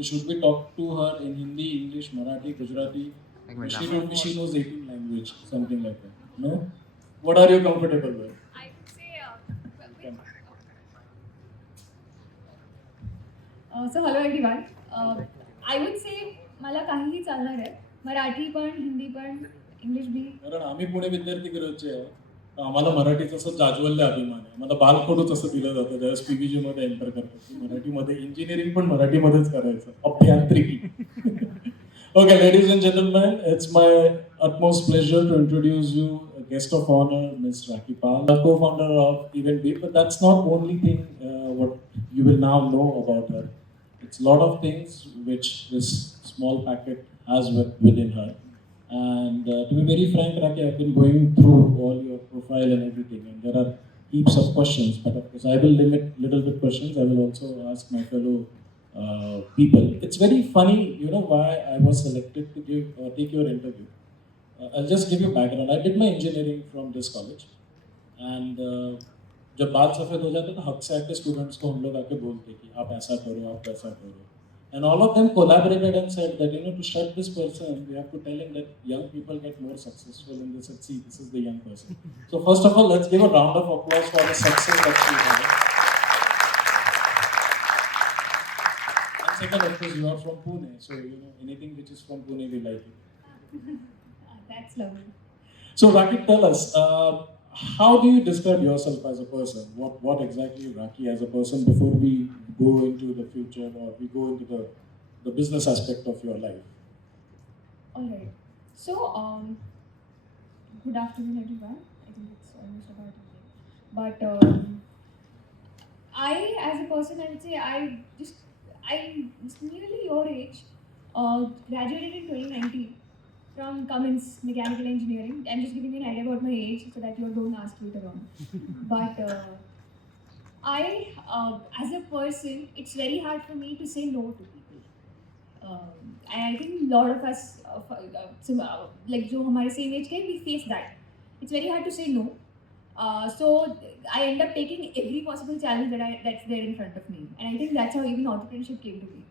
So should we talk to her in Hindi, English, Marathi, Gujarati? She told me she knows 18 language, something like that. No? What are you comfortable with? I would say, so hello everyone. I would say मला काहीही चालणार आहे. मराठी पण, हिंदी पण, English B. कारण आम्ही पुणे विद्यार्थी गृहचे आहोत. तर आम्हाला मराठीचा असं जाज्वल्य अभिमान आहे. मला बालकडूच असं दिलं जातं ज्यावेळेस पीव्हीजी मध्ये एंटर करतो की मराठीमध्ये इंजिनिअरिंग पण मराठीमध्येच करायचं, अभियांत्रिकी. Okay, ladies and gentlemen, it's my utmost pleasure to introduce you a guest of honor, Ms. Rakhi Pal, a co-founder of EventBeep. But that's not only thing what you will now know about her. It's a lot of things which this small packet has within her. And to be very frank, Rakhi, I've been going through all your profile and everything, and there are heaps of questions. But of course, I will limit little bit questions. I will also ask my fellow people. It's very funny, you know, why I was selected to take your interview. I'll just give you background. I did my engineering from this college, and जब बाल सफेद हो जाते तो हक से आके students को हम लोग आके बोलते कि आप ऐसा करो, आप वैसा करो. And all of them collaborated and said that, you know, to shut this person, we have to tell him that young people get more successful, and they said, see, this is the young person. So first of all, let's give a round of applause for the success that she had. Second, of course, you are from Pune, so you know anything which is from Pune, we like it. That's lovely. So, Rakhi, tell us, how do you describe yourself as a person? What exactly is Rakhi as a person before we go into the future or we go into the business aspect of your life? Alright. So, good afternoon, everyone. I think it's almost about evening. But I, as a person, I would say I'm nearly your age. Graduated in 2019 from Cummins Mechanical Engineering. I'm just giving you an idea about my age so that you don't ask later on. But as a person, it's very hard for me to say no to people. And I think a lot of us, like जो हमारे same age के, we face that. It's very hard to say no. So I end up taking every possible challenge that's there in front of me, and I think that's how even entrepreneurship came to me.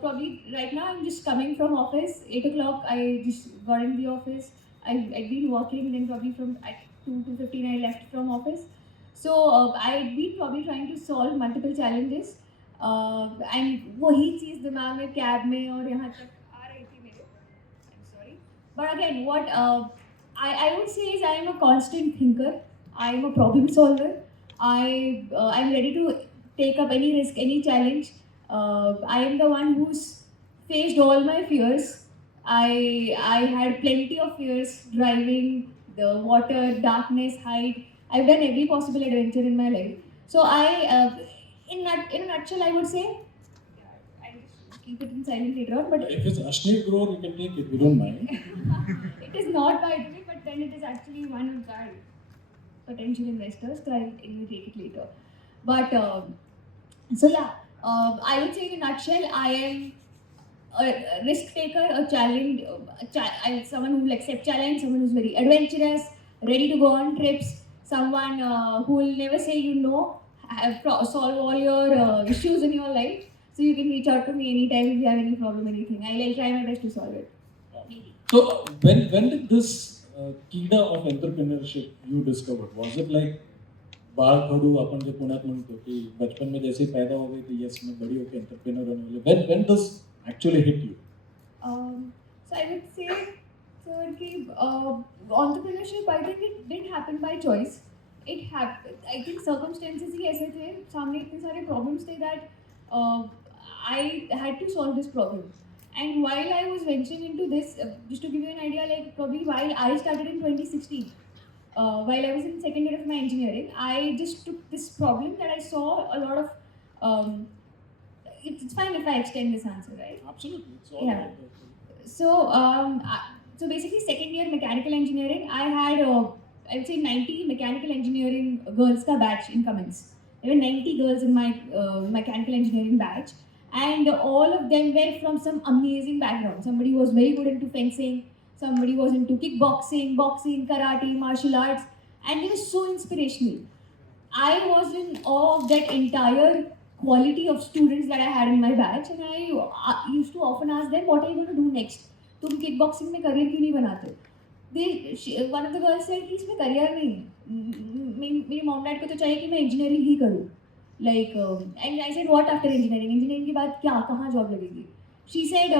Probably right now I'm just coming from office. 8 o'clock I just got in the office. I'd been working, then probably from at 2:15 I left from office. So I'd been probably trying to solve multiple challenges. And वही चीज़ दिमाग में cab में और यहाँ तक आ रही थी मेरे. I'm sorry. But again, what I would say is I am a constant thinker. I am a problem solver. I'm ready to take up any risk, any challenge. I am the one who's faced all my fears. I had plenty of fears driving, the water, darkness, height. I've done every possible adventure in my life. So in a nutshell, I would say, I'll just keep it in silent later on. But if it's Ashni Grower, you can take it. We don't mind. It is not by the way, but then it is actually one of our potential investors. So I'll anyway take it later. But so yeah, I would say in a nutshell, I am a risk taker, a challenge, someone who will accept challenge, someone who's very adventurous, ready to go on trips, someone who will never say you know, solve all your issues in your life. So you can reach out to me anytime if you have any problem, anything. I'll try my best to solve it. So when did this kida of entrepreneurship you discovered? Was it like बाल खड़ू अपन जो पुण्यात म्हणतो की बचपन में जैसे पैदा हो गई तो यस मैं बड़ी होकर एंटरप्रेन्योर होने वाली. When does actually hit you? So I would say, sir, कि entrepreneurship I think it didn't happen by choice. It happened. I think circumstances ही ऐसे थे, सामने इतने सारे problems थे that I had to solve this problem. And while I was venturing into this, just to give you an idea, like probably while I started in 2016. While I was in second year of my engineering, I just took this problem that I saw a lot of. It's fine if I extend this answer, right? Absolutely. It's all Yeah. So basically, second year mechanical engineering, I had I would say 90 mechanical engineering girls ka batch in Cummins. There were 90 girls in my mechanical engineering batch, and all of them were from some amazing background. Somebody was very good into fencing. Somebody was into kickboxing, boxing, karate, martial arts, and they were so inspirational. I was in awe of that entire quality of students that I had in my batch, and I used to often ask them, "What are you going to do next? तुम kickboxing में career क्यों नहीं बनाते?" One of the girls said कि इसमें career नहीं है. मेरी mom dad को तो चाहिए कि मैं engineering ही करूँ. And I said, "What after engineering? Engineering के बाद क्या, कहाँ job लगेगी?" She said,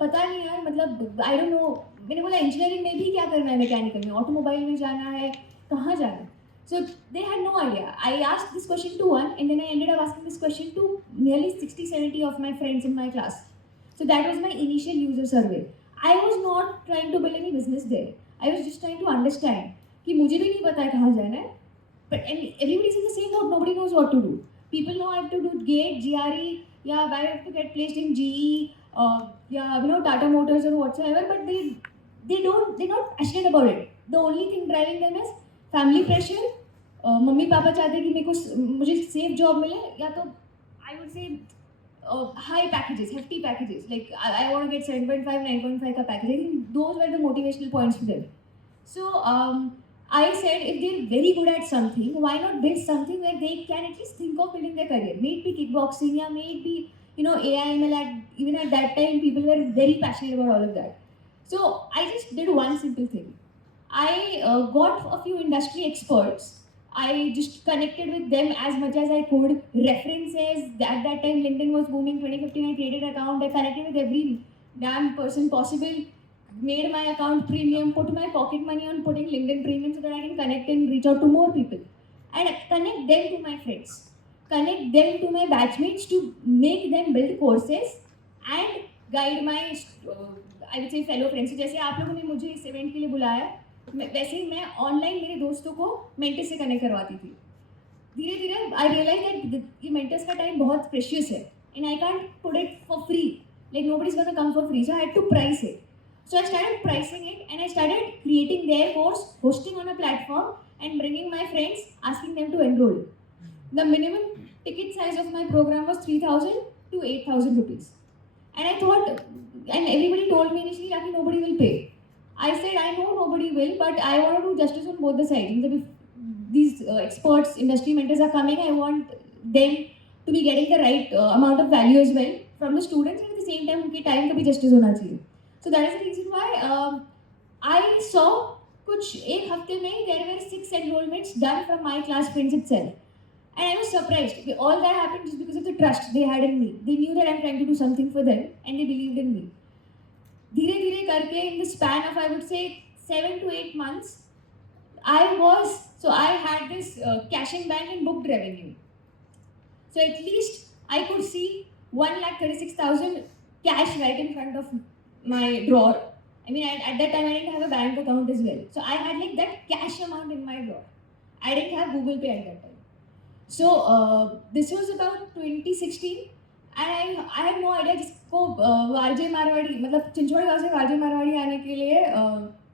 "पता नहीं यार, मतलब I don't know." मैंने बोला engineering में भी क्या करना है mechanical में? Automobile में जाना है, कहाँ जाना है? So they had no idea. I asked this question to one, and then I ended up asking this question to nearly 60, 70 of my friends in my class. So that was my initial user survey. I was not trying to build any business there. I was just trying to understand कि मुझे भी नहीं पता है कहाँ जाना है. But and everybody's in the same boat. Nobody knows what to do. People know I have to do GATE, GRE, yeah, I have to get placed in GE, yeah, Tata Motors or whatsoever. But they're not passionate about it. The only thing driving them is family pressure. Mummy papa चाहते हैं कि मुझे safe job मिले, या तो आई would से high packages, hefty packages. Like I want to get 7.5, 9.5 ka package. I think those were the motivational points for them. So I said, if they're very good at something, why not build something where they can at least think of building their career? May it be kickboxing, yeah, may it be AI, ML. Even at that time, people were very passionate about all of that. So I just did one simple thing. I got a few industry experts. I just connected with them as much as I could. References, at that time LinkedIn was booming, 2015 I created an account. I connected with every damn person possible, made my account premium, put my pocket money on putting LinkedIn premium so that I can connect and reach out to more people. And connect them to my friends. Connect them to my batchmates to make them build courses and guide my, I would say, fellow friends. So जैसे आप लोगों ने मुझे इस event के लिए बुलाया, वैसे ही मैं ऑनलाइन मेरे दोस्तों को मेंटर से कनेक्ट करवाती थी. धीरे धीरे आई रियलाइज दैट ये मेंटर्स का टाइम बहुत प्रेशियस है, and I can't put it for free. Like nobody's gonna come for free, so I had to price it. So I started pricing it, and I started creating their course, hosting on a platform, and bringing my friends, asking them to enroll. The minimum ticket size of my program was 3,000 to 8,000 rupees, and I thought, and everybody told me initially, Rakhi, nobody will pay. I said, I know nobody will, but I want to do justice on both the sides. If these experts, industry mentors are coming, I want them to be getting the right amount of value as well from the students, and at the same time, उनके time का भी justice होना चाहिए. So that is the reason why I saw कुछ एक हफ्ते में there were 6 enrollments done from my class friends itself. And I was surprised. All that happened just because of the trust they had in me. They knew that I'm trying to do something for them, and they believed in me. धीरे धीरे करके in the span of, I would say, 7 to 8 months, I had this cash in bank and booked revenue. So at least I could see 1,36,000 cash right in front of my drawer. I mean, at that time I didn't have a bank account as well. So I had like that cash amount in my drawer. I didn't have Google Pay at that time. So this was about 2016. And I had no idea जिसको वारजे मारवाड़ी, मतलब चिंचोड़ गाँव से वारजे मारवाड़ी आने के लिए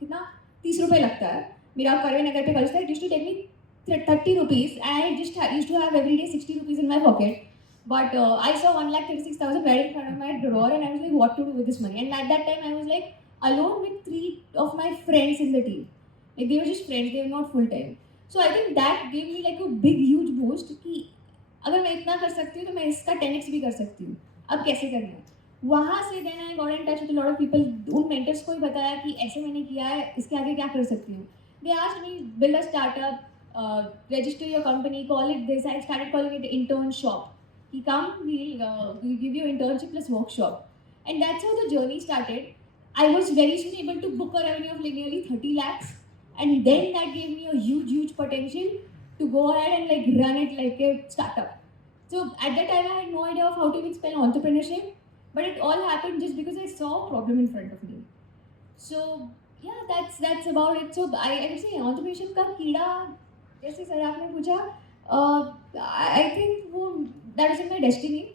कितना 30 रुपये लगता है. मेरा करवे नगर पे कॉलेज था. It used to take me 30 rupees, and I just used to have every day 60 rupees in my pocket. But I saw 1,36,000 right in front of my drawer, and I was like, what to do with this money? And at that time I was like alone with 3 of my friends in the team. Like they were just friends, they were not full time. So I think that gave me like a big huge boost कि अगर मैं इतना कर सकती हूँ तो मैं इसका 10x भी कर सकती हूँ. अब कैसे करना है? वहाँ से then I got in touch with lot of people. उन मेंटर्स को भी बताया कि ऐसे मैंने किया है, इसके आगे क्या कर सकती हूँ. They asked me build a startup, register your company, call it this. I started calling it intern shop. He come, we'll give you internship plus workshop. And that's how the journey started. I was very soon able to book a revenue of like nearly 30 lakhs. And then that gave me a huge, huge potential to go ahead and like run it like a startup. So at that time, I had no idea of how to even spell entrepreneurship, but it all happened just because I saw a problem in front of me. So yeah, that's about it. So I would say entrepreneurship का कीड़ा, जैसे sir आपने पूछा, I think वो that was in my destiny.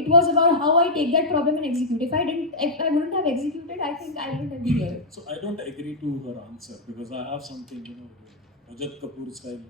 It was about how I take that problem and execute. If I wouldn't have executed, I think I wouldn't have been here. So I don't agree to her answer because I have something, Rajat Kapoor style.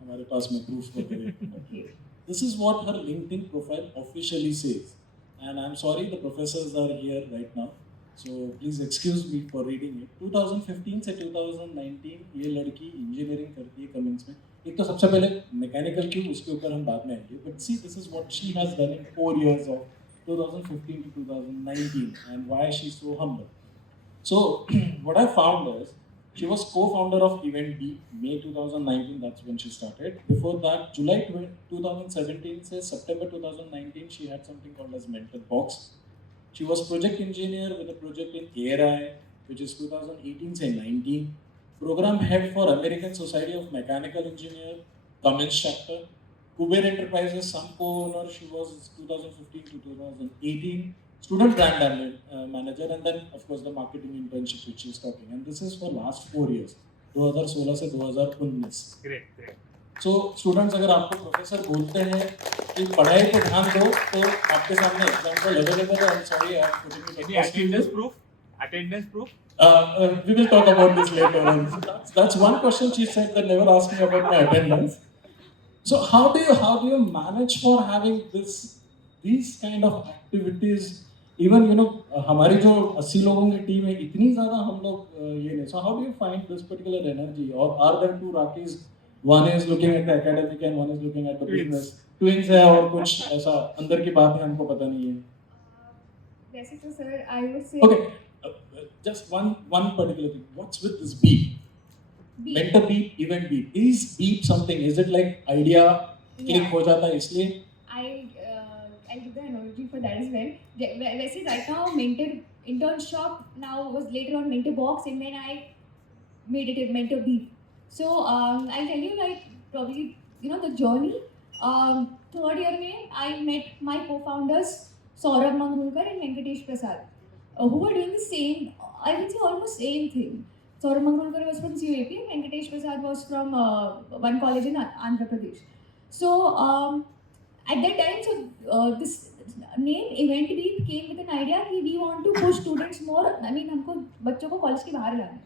हमारे पास में proof वगैरह. Okay. This is what her LinkedIn profile officially says. And I'm sorry the professors are here right now. So please excuse me for reading it. 2015 से 2019 ये लड़की engineering करती है Cummins में. एक तो सबसे पहले मैकेनिकल क्यों, उसके ऊपर हम बाद में आएंगे, but see this is what she has done in 4 years of 2015 to 2019 and why she's so humble. So what I found is she was co-founder of EventBeep May 2019. That's when she started. Before that, July 2017 से September 2019, she had something called as Mentor Box. She was project engineer with a project in ARI, which is 2018 से 19. Program head for American Society of Mechanical Engineer, Cummins chapter. Kuber Enterprises, some co-owner. She was 2015 to 2018. Student brand manager, and then of course the marketing internship which she's talking, and this is for last 4 years, 2016 से 2019. Great. So students, अगर आपको professor बोलते हैं कि पढ़ाई पे ध्यान दो, तो आपके सामने एग्जाम्पल अवेलेबल है. I'm sorry, I'm putting it Any attendance proof? Attendance proof? We will talk about this later. And that's one question she said that never asked me about my attendance. So how do you manage for having these kind of activities? Even हमारी जो 80 लोगों की team है, इतनी ज़्यादा हम लोग ये नहीं. So how do you find this particular energy? Or are there two Rakis? One is looking at the academic and one is looking at the business. Twins है और कुछ ऐसा अंदर की बात है, हमको पता नहीं है. वैसे तो sir I would say. Okay, just one particular thing. What's with this beep? Mentor beep, event beep. Is beep something? Is it like idea click हो जाता है इसलिए? I'll give the analogy for that as well. वैसे right now mentor internship now was later on mentor box, and then I made it a mentor beep. So I'll tell you, like, probably the journey. Third year में I met my co-founders Saurabh Mangrulkar and Venkatesh Prasad, who were doing the same, I would say almost same thing. Saurabh Mangrulkar was from CUAP and Venkatesh Prasad was from one college in Andhra Pradesh. So at that time, so this name EventBeep came with an idea कि we want to push students more. I mean, हमको बच्चों को college के बाहर लाना है.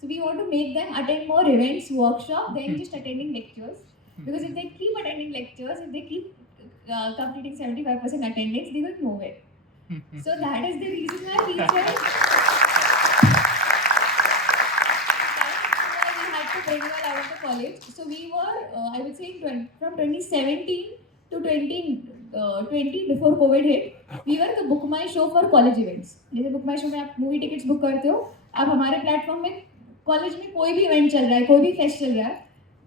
So we want to make them attend more events, workshops, than just attending lectures. Because if they keep attending lectures, if they keep completing 75% attendance, they will nowhere. So that is the reason why we said we had to bring her out of the college. So we were, I would say, from 2017 to 2020, before COVID hit, we were the book my show for college events. जैसे book my show में आप movie tickets book करते हो, आप हमारे platform में college में कोई भी इवेंट चल रहा है, कोई भी फेस्ट चल रहा है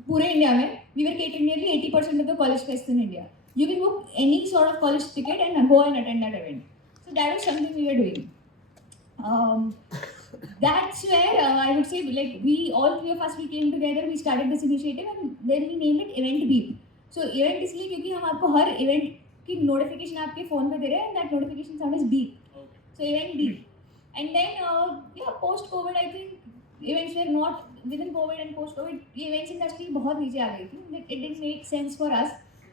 पूरे इंडिया में, we were catering nearly 80% of the college fests in India. You can book any sort of college ticket and go and attend that event. So that was something we were doing. That's where I would say, like, we all three of us, we came together, we started this initiative, and then we named it EventBeep. So event इसलिए क्योंकि हम आपको हर event की notification आपके phone पे दे रहे हैं, and that notification sound is beep. Okay. So EventBeep. And then post COVID, I think events were not, within COVID and post COVID, the events industry बहुत नीचे आ गई थी. It didn't make sense for us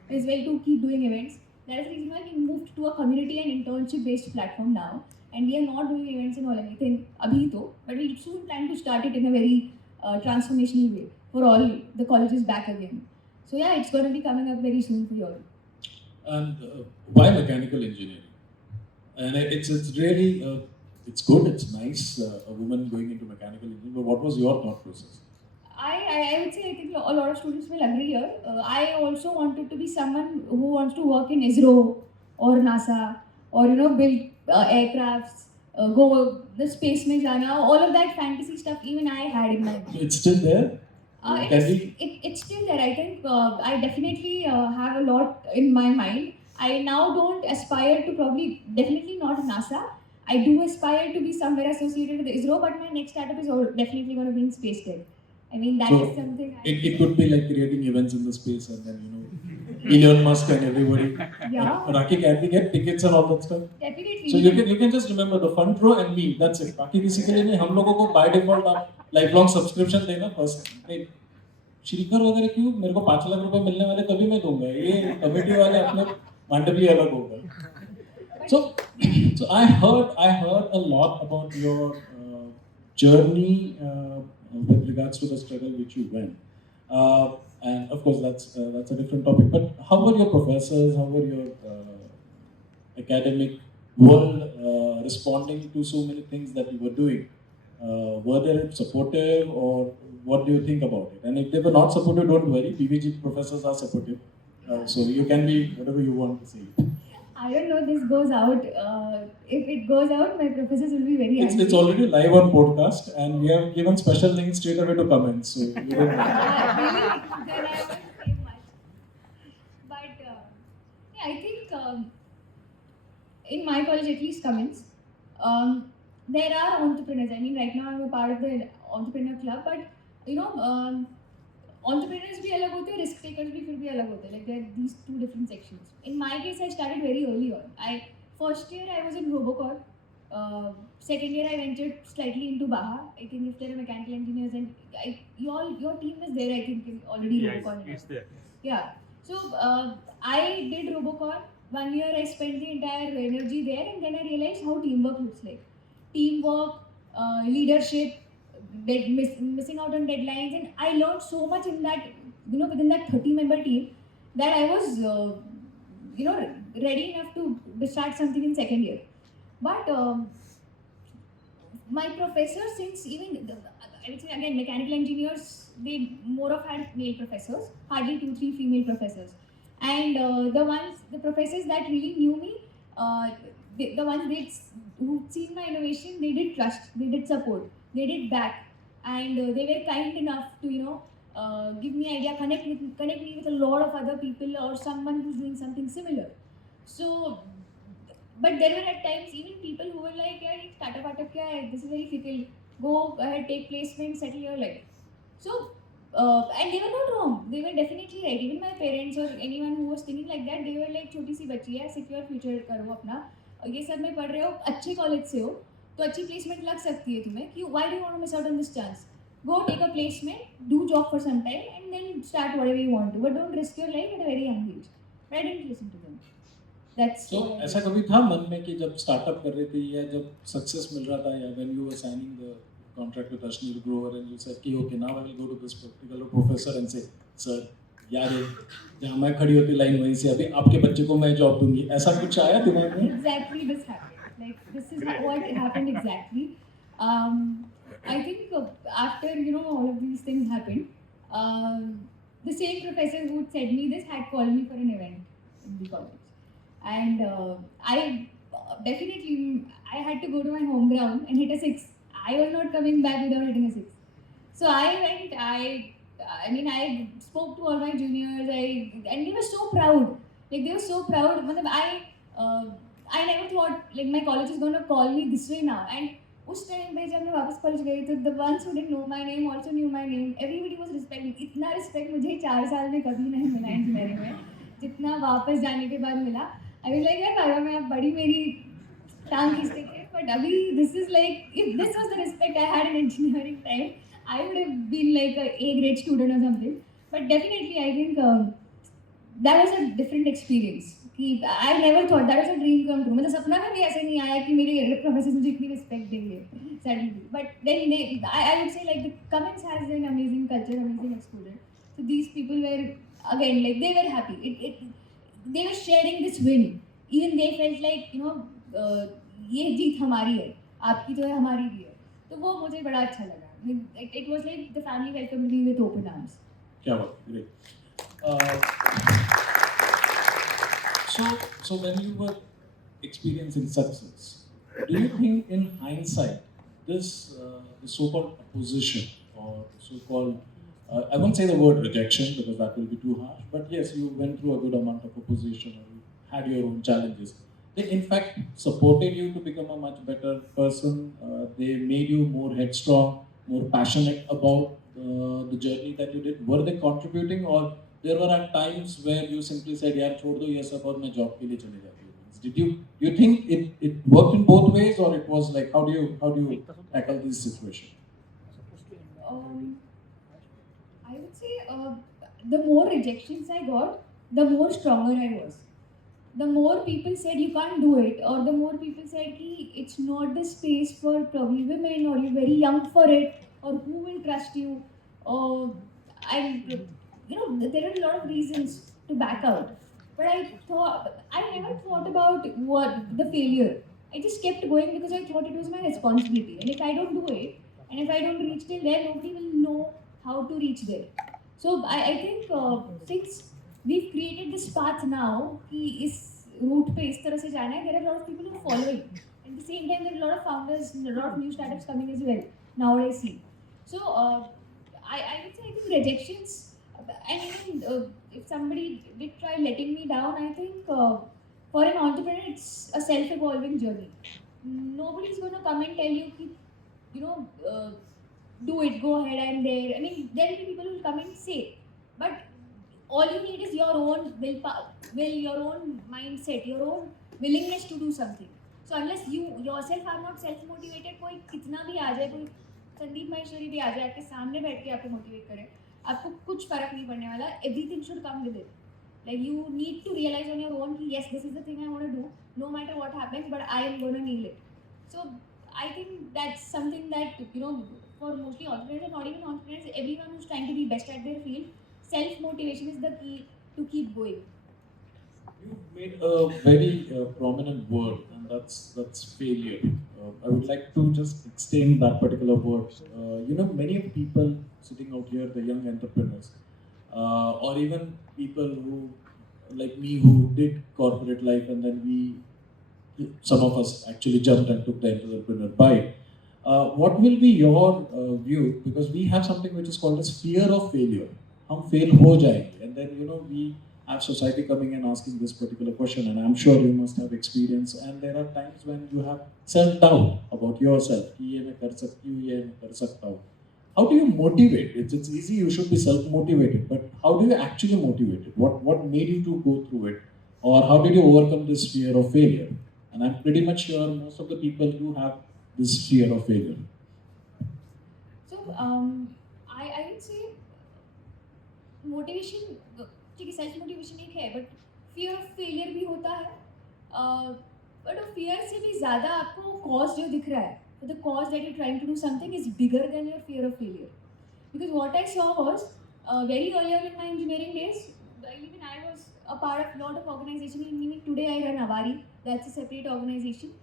as well to keep doing events. That is the reason why we moved to a community and internship based platform now. And we are not doing events in all anything abhi to, but we soon plan to start it in a very transformational way for all the colleges back again. So yeah, it's going to be coming up very soon for you all. And why mechanical engineering? And it's really it's good, it's nice, a woman going into mechanical engineering. But what was your thought process? I would say, I think a lot of students will agree here. I also wanted to be someone who wants to work in ISRO or NASA, or build aircrafts, go the space mein jana, all of that fantasy stuff even I had in my mind. So it's still there? It's still there. I think I definitely have a lot in my mind. I now don't aspire to, probably definitely not NASA. I do aspire to be somewhere associated with ISRO, but my next startup is definitely going to be in space tech. I mean, that is something. It could be like creating events in the space, and then Elon Musk and everybody. Yeah. Rakhi, can we get tickets and all that stuff? Definitely. So you can just remember the front row and me. That's it. Rakhi basically नहीं, हम लोगों को by default आप lifelong subscription देना first. नहीं, श्रीकर वगैरह क्यों? मेरे को 5 लाख रुपए मिलने वाले तभी मैं दूंगा. ये कमिटी वाले अपने मांडवी अलग होगा. So I heard a lot about your journey with regards to the struggle which you went, and of course that's a different topic. But how were your professors? How were your academic world responding to so many things that you were doing? Were they supportive, or what do you think about it? And if they were not supportive, don't worry. BVG professors are supportive, so you can be whatever you want to say. I don't know this goes out. If it goes out, my professors will be very angry. It's already live on podcast, and we have given special links straight away to comments. So you don't Really? Then I won't say much. But yeah, I think in my college, at least Cummins, there are entrepreneurs. I mean, right now I'm a part of the entrepreneur club, but you know, entrepreneurs भी अलग होते हैं, risk takers भी फिर भी अलग होते हैं. Like there are these two different sections. In my case, I started very early on. First year I was in Robocall. Second year I ventured slightly into Baha. I think if there are mechanical engineers and your team is there, I think already Robocall. It's there. Yeah. So I did Robocall. 1 year I spent the entire energy there, and then I realized how teamwork looks like. Teamwork, leadership, missing out on deadlines, and I learned so much in that, within that 30-member team, that I was, ready enough to start something in second year. But my professors, since even I would say again, mechanical engineers, they more of had male professors, hardly 2-3 female professors, and the professors that really knew me, the ones who'd seen my innovation, they did trust, they did support, they did back, and they were kind enough to give me idea, connect me with a lot of other people or someone who's doing something similar. So, but there were at times even people who were like, yeah, startup kya hai? This is very fickle. Go ahead, take placement, settle your life. So, and they were not wrong. They were definitely right. Even my parents or anyone who was thinking like that, they were like, छोटी सी बच्ची है, secure future करो अपना. ये सब में पढ़ रहे हो, अच्छे कॉलेज से हो, तो अच्छी प्लेसमेंट लग सकती है तुम्हें. कि why do you want to miss out on this chance? Go take a placement, do job for some time, and then start whatever you want to. But don't risk your life at a very young age. But I didn't listen to them. That's so ऐसा कभी था मन में कि जब startup कर रहे थे या जब सक्सेस मिल रहा था या when you were signing the contract with Ashneer Grover and you said कि okay now I will go to this particular professor and say sir यार जहाँ मैं खड़ी होती लाइन वहीं से अभी आपके बच्चे को मैं जॉब दूंगी, ऐसा कुछ आया दिमाग में? Exactly this happened. Like this is what happened exactly. I think after all of these things happened, the same professor who said me this had called me for an event in the college, and I definitely I had to go to my home ground and hit a 6. I was not coming back without hitting a 6. So I went. I spoke to all my juniors. And they were so proud. Like they were so proud. I never thought like my college is gonna call me this way now. And उस time पे जब मैं वापस college गई तो the ones who didn't know my name also knew my name. Everybody was respecting. इतना respect मुझे 4 साल में कभी नहीं मिला इंजीनियरिंग में, जितना वापस जाने के बाद मिला. I was like यार बाबा मैं अब बड़ी मेरी टांग खींचते थे, but अभी this is like if this was the respect I had in engineering time, I would have been like a A grade student or something. But definitely I think that was a different experience. कि I never thought that was a dream come true. मतलब सपना में भी ऐसे नहीं आया कि मेरे प्रोफेसर मुझे इतनी रिस्पेक्ट देंगे suddenly. But then I would say like the Cummins has an amazing culture, amazing exposure. So these people were again like they were happy. They were sharing this win. Even they felt like ये जीत हमारी है, आपकी तो है हमारी भी है. तो वो मुझे बड़ा अच्छा लगा. It was like the family welcomed me with open arms. क्या बात, great. So when you were experiencing success, do you think in hindsight this the so-called opposition or so-called I won't say the word rejection because that will be too harsh, but yes, you went through a good amount of opposition or you had your own challenges. They in fact supported you to become a much better person. They made you more headstrong, more passionate about the journey that you did. Were they contributing or there were at times where you simply said यार छोड़ दो ये सब और मैं job के लिए चले जाती हूँ? Did you think it worked in both ways or it was like how do you tackle this situation? I would say the more rejections I got, the more stronger I was. The more people said you can't do it, or the more people said कि it's not the space for probably women, or you're very young for it, or who will trust you, or there are a lot of reasons to back out. But I never thought about what the failure. I just kept going because I thought it was my responsibility. And if I don't do it, and if I don't reach till there, nobody will know how to reach there. So I think since we've created this path now कि इस route पे इस तरह से जाना है, there are a lot of people who are following. At the same time, there are a lot of founders, a lot of new startups coming as well nowadays. See, so I would say I think rejections, and even if somebody did try letting me down, I think for an entrepreneur it's a self-evolving journey. Nobody's going to come and tell you कि, you know, do it, go ahead, I'm there. I mean, there will be people who will come and say, but all you need is your own your own mindset, your own willingness to do something. So unless you yourself are not self-motivated, कोई कितना भी आ जाए, कोई संदीप महेश्वरी भी आ जाए आपके सामने बैठ के आपको मोटिवेट करे, आपको कुछ फर्क नहीं पड़ने वाला. Everything should come with it. Like you need to realize on your own कि yes, this is the thing I want to do, no matter what happens, but I am going to nail it. So I think that's something that, you know, for mostly entrepreneurs and not even entrepreneurs, everyone who's trying to be best at their field, self-motivation is the key to keep going. You made a very prominent word, and that's failure. I would like to just extend that particular word. You know, many people sitting out here, the young entrepreneurs, or even people who, like me, who did corporate life, and then some of us actually jumped and took the entrepreneur bite. What will be your view? Because we have something which is called as fear of failure. हम fail हो जाएंगे, and then, you know, we have society coming and asking this particular question, and I'm sure you must have experience. And there are times when you have self-doubt about yourself. कि ये मैं कर सकती हूँ, ये मैं कर सकता हूँ. How do you motivate? It's easy. You should be self-motivated, but how do you actually motivate it? What made you to go through it, or how did you overcome this fear of failure? And I'm pretty much sure most of the people do have this fear of failure. So I would say motivation, ठीक है, self motivation एक है, but fear of failure भी होता है. But fear से भी ज़्यादा आपको कॉज जो दिख रहा है, the cause that you trying to do something is bigger than your fear of failure. Because what I saw was very earlier in my engineering days, even I was a part of lot of organization, and even today I run Avari. That's a separate organization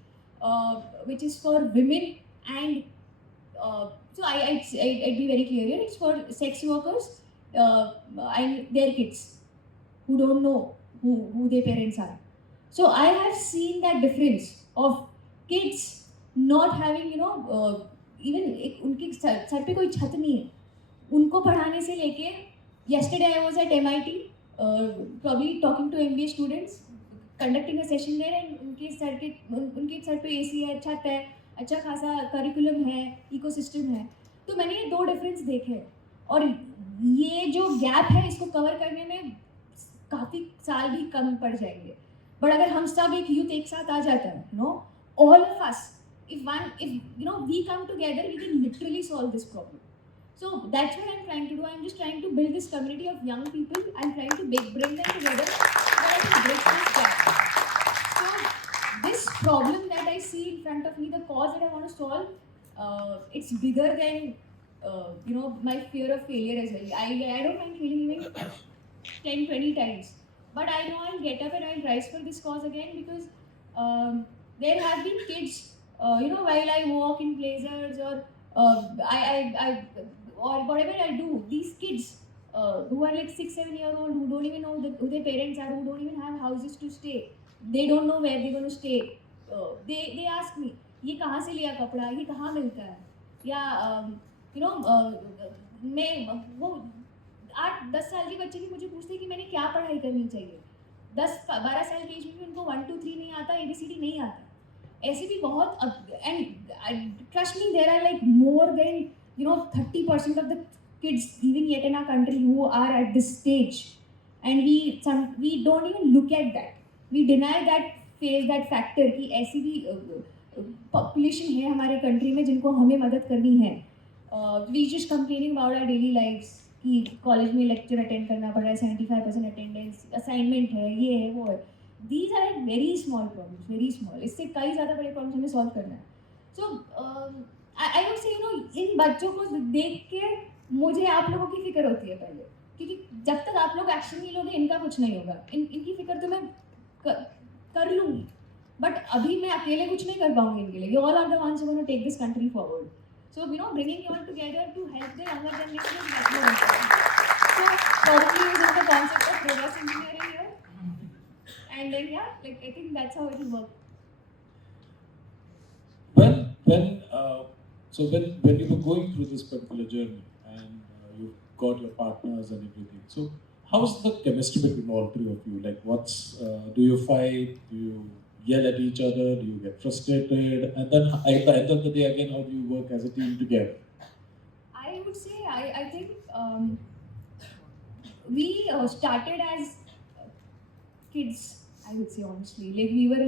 which is for women, and so I'd be very clear here. It's for sex workers and their kids who don't know who their parents are. So I have seen that difference of kids not having, you know, even उनके sir पे कोई छत नहीं है, उनको पढ़ाने से लेके. Yesterday I was at MIT, probably talking to MBA students, conducting a session there, and उनके सर पे AC है, छत है, अच्छा खासा करिकुलम है, इकोसिस्टम है. तो मैंने ये दो डिफरेंस देखे, और ये जो गैप है इसको कवर करने में काफ़ी साल भी कम पड़ जाएंगे. बट अगर हम सब एक यूथ एक साथ आ जाता है, you know, all of us, if you know, we come together, we can literally solve this problem. So that's what I'm trying to do. I'm just trying to build this community of young people. I'm trying to bring them together so I can break this gap. So this problem that I see in front of me, the cause that I want to solve, it's bigger than you know, my fear of failure as well. I don't mind failing even 10-20 times, but I know I'll get up and I'll rise for this cause again, because there have been kids, you know, while I walk in blazers, or I or whatever I do, these kids who are like 6-7 year old, who don't even know who their parents are, who don't even have houses to stay, they don't know where they're going to stay. They ask me, ये कहाँ से लिया कपड़ा, ये कहाँ मिलता है, या you know, मैं वो 8-10 साल के बच्चे भी मुझे पूछते हैं कि मैंने क्या पढ़ाई करनी चाहिए. 10-12 साल के एज में भी उनको 1 2 3 नहीं आता, ABCD नहीं आता. ऐसे भी बहुत, and trust me, there are like more than, you know, 30% of the kids even yet in our country who are at this stage, and we don't even look at that. We deny that phase, that factor कि ऐसी भी population है हमारे country में जिनको हमें मदद करनी है. We just complaining about our daily lives कि कॉलेज में लेक्चर अटेंड करना पड़ रहा है, 75% अटेंडेंस, असाइनमेंट है, ये है, वो है. These are like very small problems, very small. इससे कई ज़्यादा बड़े प्रॉब्लम्स हमें सॉल्व करना है. So I would say, you know, इन बच्चों को देख के मुझे आप लोगों की फिक्र होती है पहले, क्योंकि जब तक आप लोग एक्शन नहीं लोगे इनका कुछ नहीं होगा. इनकी फिक्र तो मैं कर लूँगी, बट अभी मैं अकेले कुछ नहीं कर पाऊँगी इनके लिए. You all are the ones who are going to take this country forward. So, bringing you all together to help the younger generation is much more important. So, probably using the concept of reverse engineering here. And then, yeah, I think that's how it will work. When you were going through this particular journey and you got your partners and everything, so how's the chemistry between all three of you? Like, do you fight? Do you yell at each other? Do you get frustrated? And then at the end of the day, again, how do you work as a team together? I would say, I think we started as kids, I would say honestly. We were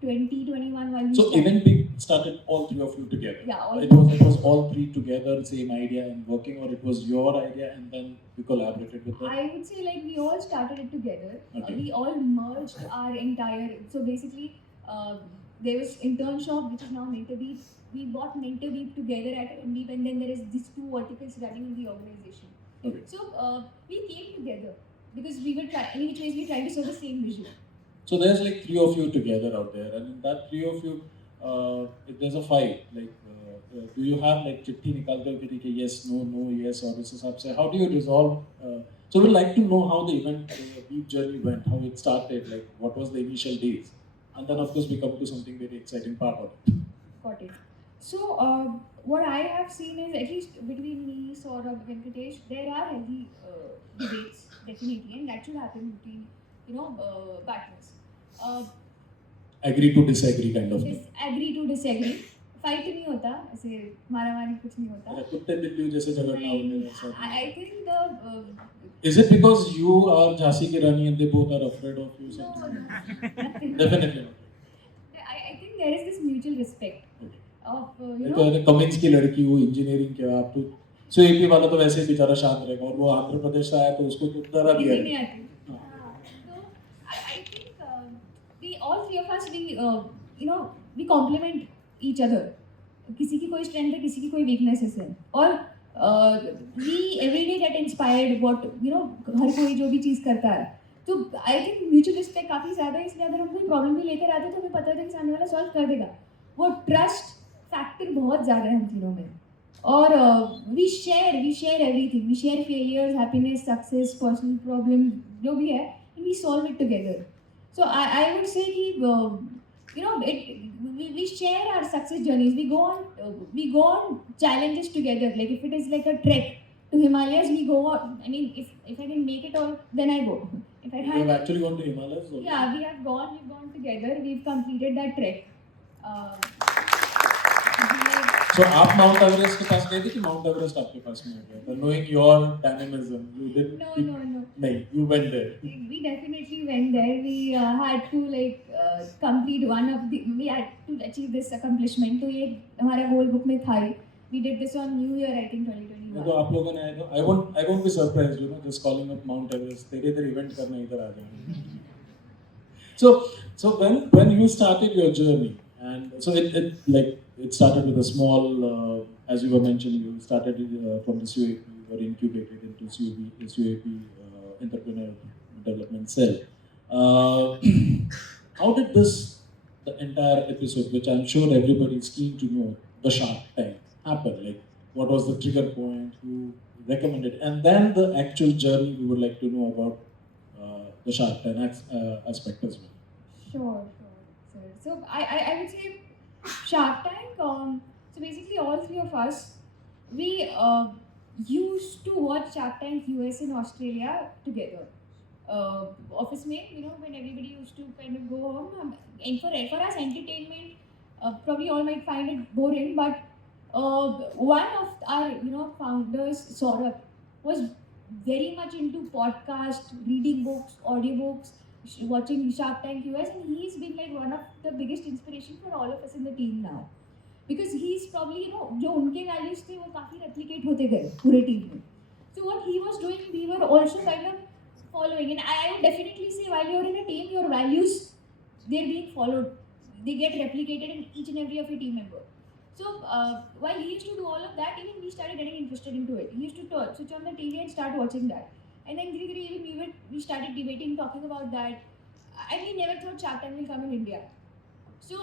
20, 21 when we So started. EventBeep started all three of you together. Yeah, all it was all three together, same idea and working, or it was your idea and then you collaborated with them? I would say we all started it together. Okay. We all merged our entire. So basically, there was internship, which is now MentorBeep. We bought MentorBeep together at EventBeep, and then there is these two verticals running in the organization. Okay. So we came together because we were any which ways we tried to serve the same vision. So there's three of you together out there, and in that three of you, if there's a fight, do you have चिट्ठी निकाल कर कि yes, no, yes, or इस हिसाब से how do you resolve? So we'd like to know how the EventBeep journey went, how it started, what was the initial days, and then of course we come to something very exciting part of it. Got it. So what I have seen is, at least between me, Saurabh, Venkatesh, there are healthy debates definitely, and that should happen between partners. Agree to disagree kind of thing. Agree to disagree. Fight नहीं होता, ऐसे मारामारी कुछ नहीं होता. कुत्ते बिल्ली जैसे झगड़ना होने ऐसा. I think the. Is it because you are Jhansi ki Rani and they both are afraid of you? No. Definitely not. I think there is this mutual respect. तो कमिंस की लड़की वो इंजीनियरिंग किया आप तो सो एपी वाला तो वैसे ही बेचारा शांत रहेगा और वो आंध्र प्रदेश से आया तो उसको तो डरा दिया नहीं आती. So I think we all three of us we complement each other. किसी की कोई strength है, किसी की कोई weaknesses है, और we every day get inspired what हर कोई जो भी चीज़ करता है. तो I think mutual respect काफ़ी ज़्यादा है, इसलिए अगर हम कोई प्रॉब्लम भी लेकर आते हैं तो हमें पता है कि सामने वाला सॉल्व कर देगा. वो ट्रस्ट फैक्टर बहुत ज़्यादा है हम तीनों में. और we share everything. We share failures, happiness, success, personal problem जो भी है, and we solve it together. So I would say कि we share our success journeys. We go on challenges together. Like if it is like a trek to Himalayas, we go on. I mean, if I can make it all, then I go. If I You have actually gone to Himalayas also? Yeah, we've gone together. We've completed that trek. So आप mount Everest के पास गए थे कि mount Everest आपके पास में आ गया था? Knowing your dynamism, you didn't. No. नहीं, you went there. We definitely went there. We had to complete one of the. We had to achieve this accomplishment. तो ये हमारा goal book में था ही. We did this on New Year, I think 2021. तो आप लोगों ने I won't be surprised, just calling up Mount Everest. तेरे event करना इधर आ जाएंगे. So when you started your journey, and so it started with a small, as you were mentioning, you started from the SUAP, you were incubated into SUAP Entrepreneur Development Cell. How did the entire episode, which I'm sure everybody is keen to know, the Shark Tank, happen? What was the trigger point? Who recommended? And then the actual journey, we would like to know about the Shark Tank aspect as well. Sure. So I would say Shark Tank. So basically, all three of us, we used to watch Shark Tank US and Australia together. Office mate, when everybody used to kind of go home, and for us entertainment, probably all might find it boring, but one of our founders, Saurabh, was very much into podcast, reading books, audiobooks, watching Shark Tank US, and he's been one of the biggest inspiration for all of us in the team now, because he's probably जो उनके values थे वो काफी replicate होते गए पूरे team में. So what he was doing, we were also kind of following, and I would definitely say while you're in a team, your values, they're being followed, they get replicated in each and every of your team member. So while he used to do all of that, even we started getting interested into it. He used to switch on the TV and start watching that. And then even we started debating, talking about that. And we never thought Shark Tank will come in India. So,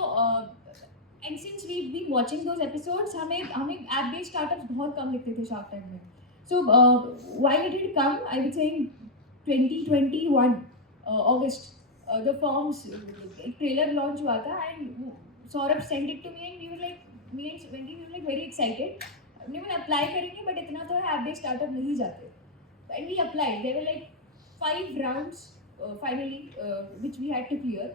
And since we've been watching those episodes, हमें app based startups बहुत कम दिखते थे Shark Tank में. So while it had come, I would say in 2021 August, the firm's trailer launch हुआ था and Saurabh sent it to me and we were like, me and Wendy, we were like very excited. हमने बोला apply करेंगे but इतना तो app based startup नहीं जाते. And we applied. There were like 5 rounds finally which we had to clear.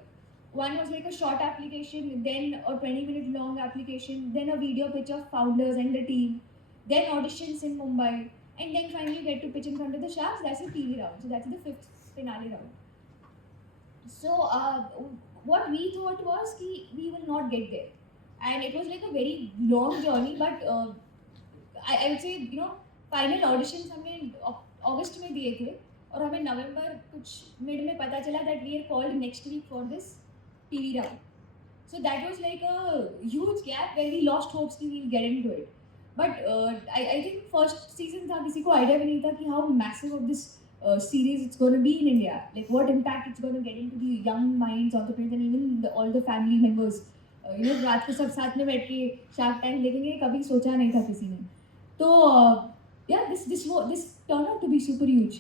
One was like a short application, then a 20-minute long application, then a video pitch of founders and the team, then auditions in Mumbai, and then finally you get to pitch in front of the Sharks. That's a TV round. So that's the 5th finale round. So what we thought was that we will not get there. And it was like a very long journey, but I would say, you know, final auditions हमने अगस्त में दिए थे और हमें नवंबर कुछ mid में पता चला that we are called next week for this TV round. So that was like a huge gap where we lost hopes कि we will get into it. But I think first season था, किसी को idea भी नहीं था कि how massive of this series it's going to be in India, like what impact it's going to get into the young minds, entrepreneurs and even all the family members. You know, रात को सब साथ में बैठ के shark tank देखेंगे, कभी सोचा नहीं था किसी ने. तो yeah, this turned out to be super huge,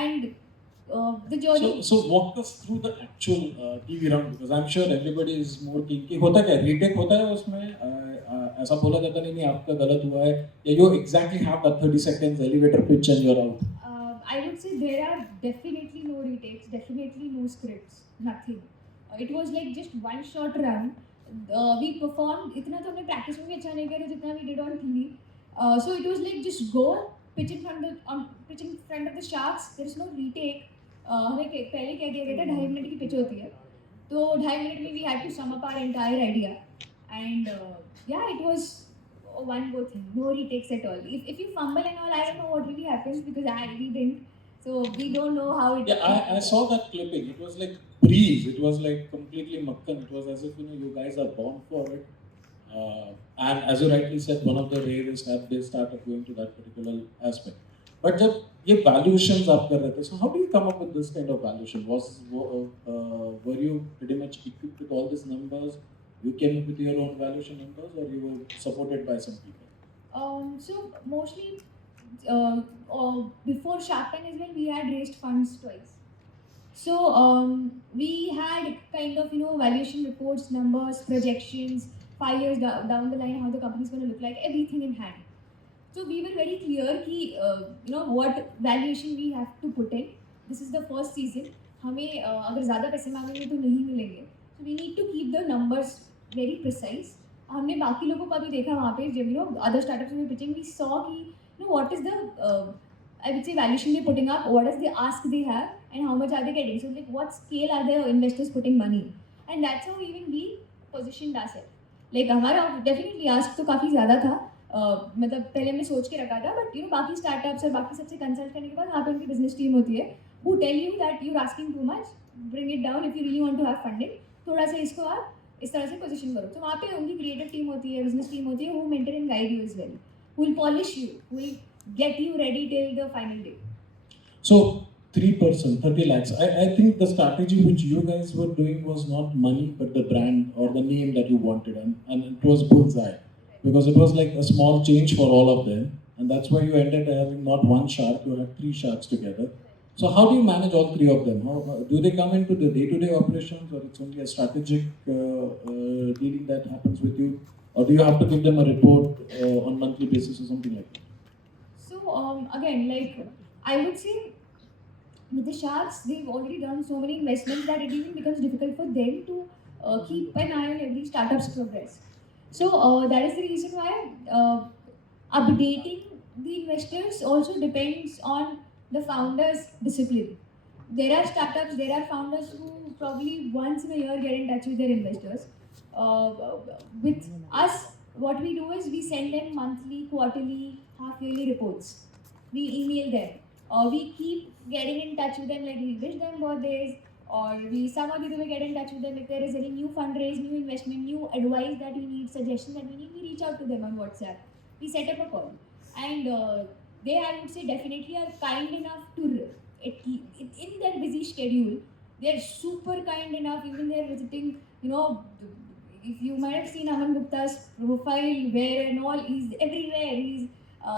and the journey. So walk us through the actual TV round, because I'm sure everybody is more keen कि होता क्या retake होता है उसमें, ऐसा बोला जाता नहीं आपका गलत हुआ है, या you exactly have that 30 seconds elevator pitch and you're out. I would say there are definitely no retakes, definitely no scripts, nothing. It was like just one shot round. We performed, इतना तो हमने practice में भी अच्छा नहीं किया था जितना we did on TV. So it was like just go pitch in front of the Sharks. There is no retake. हमें पहले क्या किया गया था, 2.5 मिनट की pitch होती है, तो 2.5 मिनट में we had to sum up our entire idea, and yeah, it was one go thing, no retakes at all. If you fumble and all, I don't know what really happens because we didn't, so we don't know how it. Yeah, I saw that clipping. It was like breeze. It was like completely makkan. It was as if, you know, you guys are born for it. And as you rightly said, one of the rarest app they started going to that particular aspect. But जब ये valuations आप कर रहे थे, so how do you come up with this kind of valuation? Were you pretty much equipped with all these numbers? You came up with your own valuation numbers, or you were supported by some people? So mostly before Shark Tank as well, we had raised funds twice. So we had kind of, you know, valuation reports, numbers, projections, 5 years down the line, how the company is going to look like, everything in hand. So we were very clear कि you know what valuation we have to put in. This is the first season. हमें अगर ज़्यादा पैसे मांगेंगे तो नहीं मिलेंगे. So we need to keep the numbers very precise. हमने बाकी लोगों का भी देखा वहाँ पे, जब you know other startups में pitching, we saw कि you know what is the I would say valuation they're putting up, what is the ask they have, and how much are they getting. So like what scale are the investors putting money, and that's how even we positioned ourselves. Like हमारा definitely ask तो काफ़ी ज़्यादा था, मतलब पहले हमने सोच के रखा था, बट यू नो बाकी स्टार्टअप्स और बाकी सबसे कंसल्ट करने के बाद वहाँ पे उनकी बिजनेस टीम होती है, who tell you that you're asking too much, bring it down if you really want to have funding, थोड़ा सा इसको आप इस तरह से पोजीशन करो. तो वहाँ पे उनकी क्रिएटिव टीम होती है, बिजनेस टीम होती है, who mentor and guide you as well, who will polish you, who will get you ready till the final day. So 3%, 30 lakhs. I think the strategy which you guys were doing was not money, but the brand or the name that you wanted, and it was bullseye, because it was like a small change for all of them, and that's why you ended having not one shark, you had 3 sharks together. So how do you manage all 3 of them? How do they come into the day-to-day operations, or it's only a strategic dealing that happens with you, or do you have to give them a report on monthly basis or something like that? So again, like I would say, with the Sharks, they've already done so many investments that it even becomes difficult for them to keep an eye on every startup's progress. So that is the reason why updating the investors also depends on the founders' discipline. There are startups, there are founders who probably once in a year get in touch with their investors. With us, what we do is we send them monthly, quarterly, half-yearly reports. We email them. We keep getting in touch with them, like we wish them birthdays, or we some or the other way get in touch with them if there is any new fundraise, new investment, new advice that we need, suggestion that we need, we reach out to them on WhatsApp. We set up a call, and they, I would say, definitely are kind enough to, in their busy schedule, they're super kind enough. Even they're visiting, you know, if you might have seen Aman Gupta's profile, where and all, he's everywhere.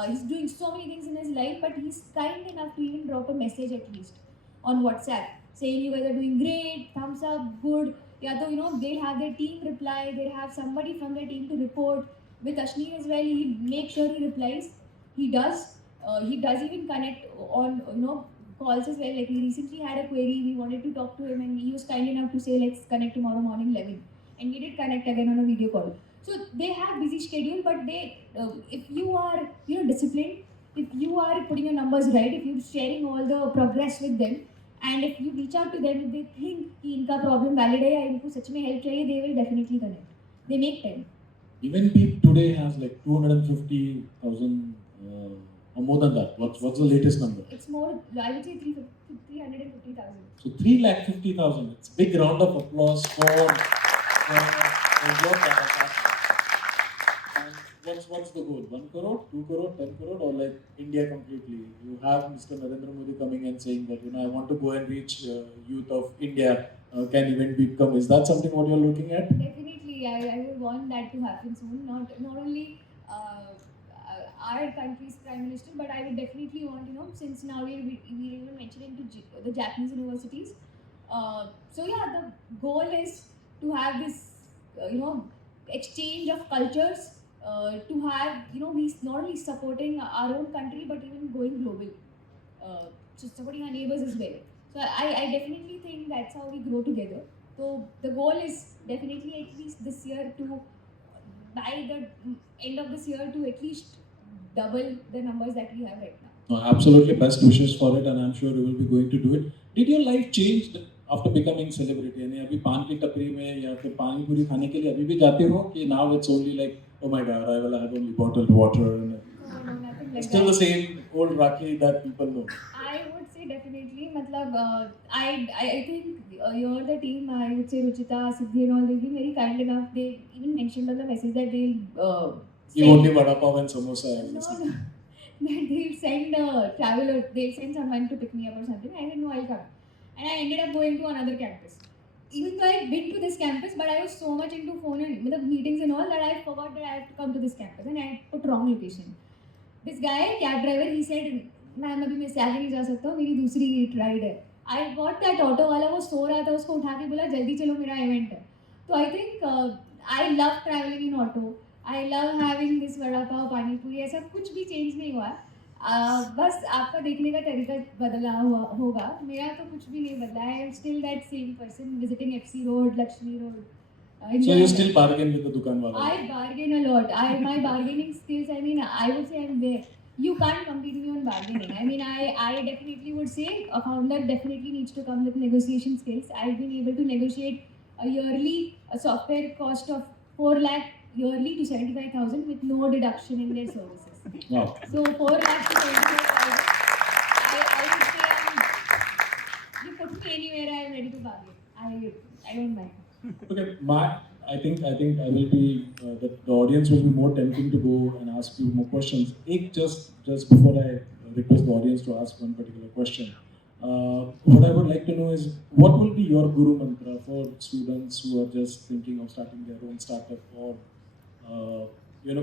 He's doing so many things in his life, but he's kind enough to even drop a message at least on WhatsApp saying you guys are doing great, thumbs up, good. Yeah, so they'll have their team reply. They'll have somebody from their team to report. With Ashneer as well, he makes sure he replies. He does. He does even connect on calls as well. Like we recently had a query, we wanted to talk to him, and he was kind enough to say let's connect tomorrow morning 11, and we did connect again on a video call. So they have busy schedule, but if you are disciplined, if you are putting your numbers right, if you're sharing all the progress with them, and if you reach out to them, if they think कि इनका problem valid है या इनको सच में help चाहिए, they will definitely connect. They make time. EventBeep today has like 250,000 or more than that. What's the latest number? It's more, I would say 350,000. So 350,000. It's a big round of applause for your product. And what's the goal? 1 crore, 2 crore, 10 crore, or like India completely? You have Mr. Narendra Modi coming and saying that I want to go and reach youth of India. Can EventBeep come? Is that something what you're looking at? Definitely, I would want that to happen soon. Not only our country's prime minister, but I would definitely want since now we're even mentioning to the Japanese universities. So yeah, the goal is to have this exchange of cultures. To have we not only supporting our own country but even going global. So supporting our neighbors as well. So I definitely think that's how we grow together. So the goal is definitely at least this year to, by the end of this year, to at least double the numbers that we have right now. No, absolutely, best wishes for it, and I'm sure you will be going to do it. Did your life change after becoming celebrity? यानी अभी पान की टपरी में या फिर पानी पूरी खाने के लिए अभी भी जाते हो कि now it's only like oh my god I will have only bottled water and No, nothing like still that. the same old Rakhi that people know. I would say definitely. I think you're the team. I would say Ruchita, Siddhi, and all. They've been very kind enough. They even mentioned on the message that they'll Give only vada pav and samosa. no. That they'll send a traveler. They'll send someone to pick me up or something. I didn't know I'll come, and I ended up going to another campus. Even though I'd been to this campus, but I was so much into phone and with the meetings and all that I forgot that I have to come to this campus, and I put wrong location. This guy, cab driver, he said, ma'am अभी मैं से आगे नहीं जा सकता हूँ, मेरी दूसरी राइड है. I got that auto वाला, वो सो रहा था, उसको उठा के बोला जल्दी चलो मेरा इवेंट है. तो I think I love traveling in auto. I love having this vada pav पानी पूरी, ऐसा कुछ भी चेंज नहीं हुआ. बस आपका देखने का तरीका बदला हुआ होगा. मेरा तो कुछ भी नहीं बदला. I am still that same person visiting FC Road, Lakshmi Road. So you still bargain with the dukan wala? I bargain a lot. My bargaining skills, I mean, I would say I'm there. You can't compete me on bargaining. I mean, I definitely would say a founder definitely needs to come with negotiation skills. I've been able to negotiate a software cost of 4 lakh yearly to 75,000 with no deduction in their services. Wow. So 4 lakh to 75,000. I would say you put me anywhere, I am ready to bargain. I don't mind. Okay, I think I will be the audience will be more tempting to go and ask you more questions. Just before I request the audience to ask one particular question, what I would like to know is what will be your guru mantra for students who are just thinking of starting their own startup, or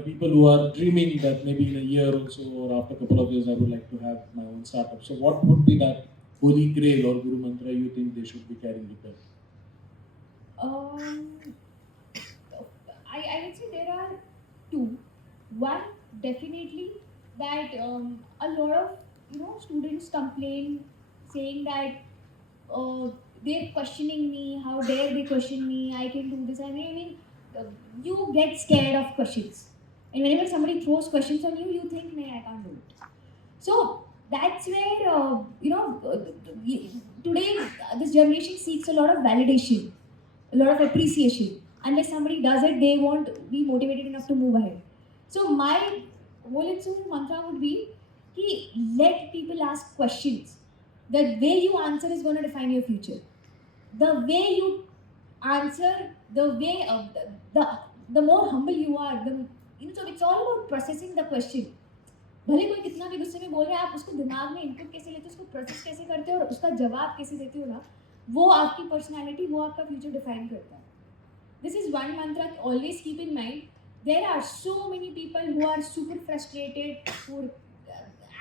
people who are dreaming that maybe in a year or so or after a couple of years I would like to have my own startup. So what would be that holy grail or guru mantra you think they should be carrying with them? I would say there are two. One, definitely that a lot of students complain saying that they're questioning me. How dare they question me? I can do this. I mean, you get scared of questions, and whenever somebody throws questions on you, you think, "No, I can't do it." So that's where today this generation seeks a lot of validation, a lot of appreciation. Unless somebody does it, they won't be motivated enough to move ahead. So my whole and soul mantra would be कि let people ask questions. The way you answer is going to define your future. The way you answer, the way the more humble you are, so it's all about processing the question. भले कोई कितना भी गुस्से में बोल रहा है, आप उसको दिमाग में इनपुट कैसे लेते हो, उसको प्रोसेस कैसे करते हो और उसका जवाब कैसे देते हो ना, वो आपकी पर्सनालिटी, वो आपका फ्यूचर डिफाइन करता है. this is one mantra always keep in mind. There are so many people who are super frustrated, who are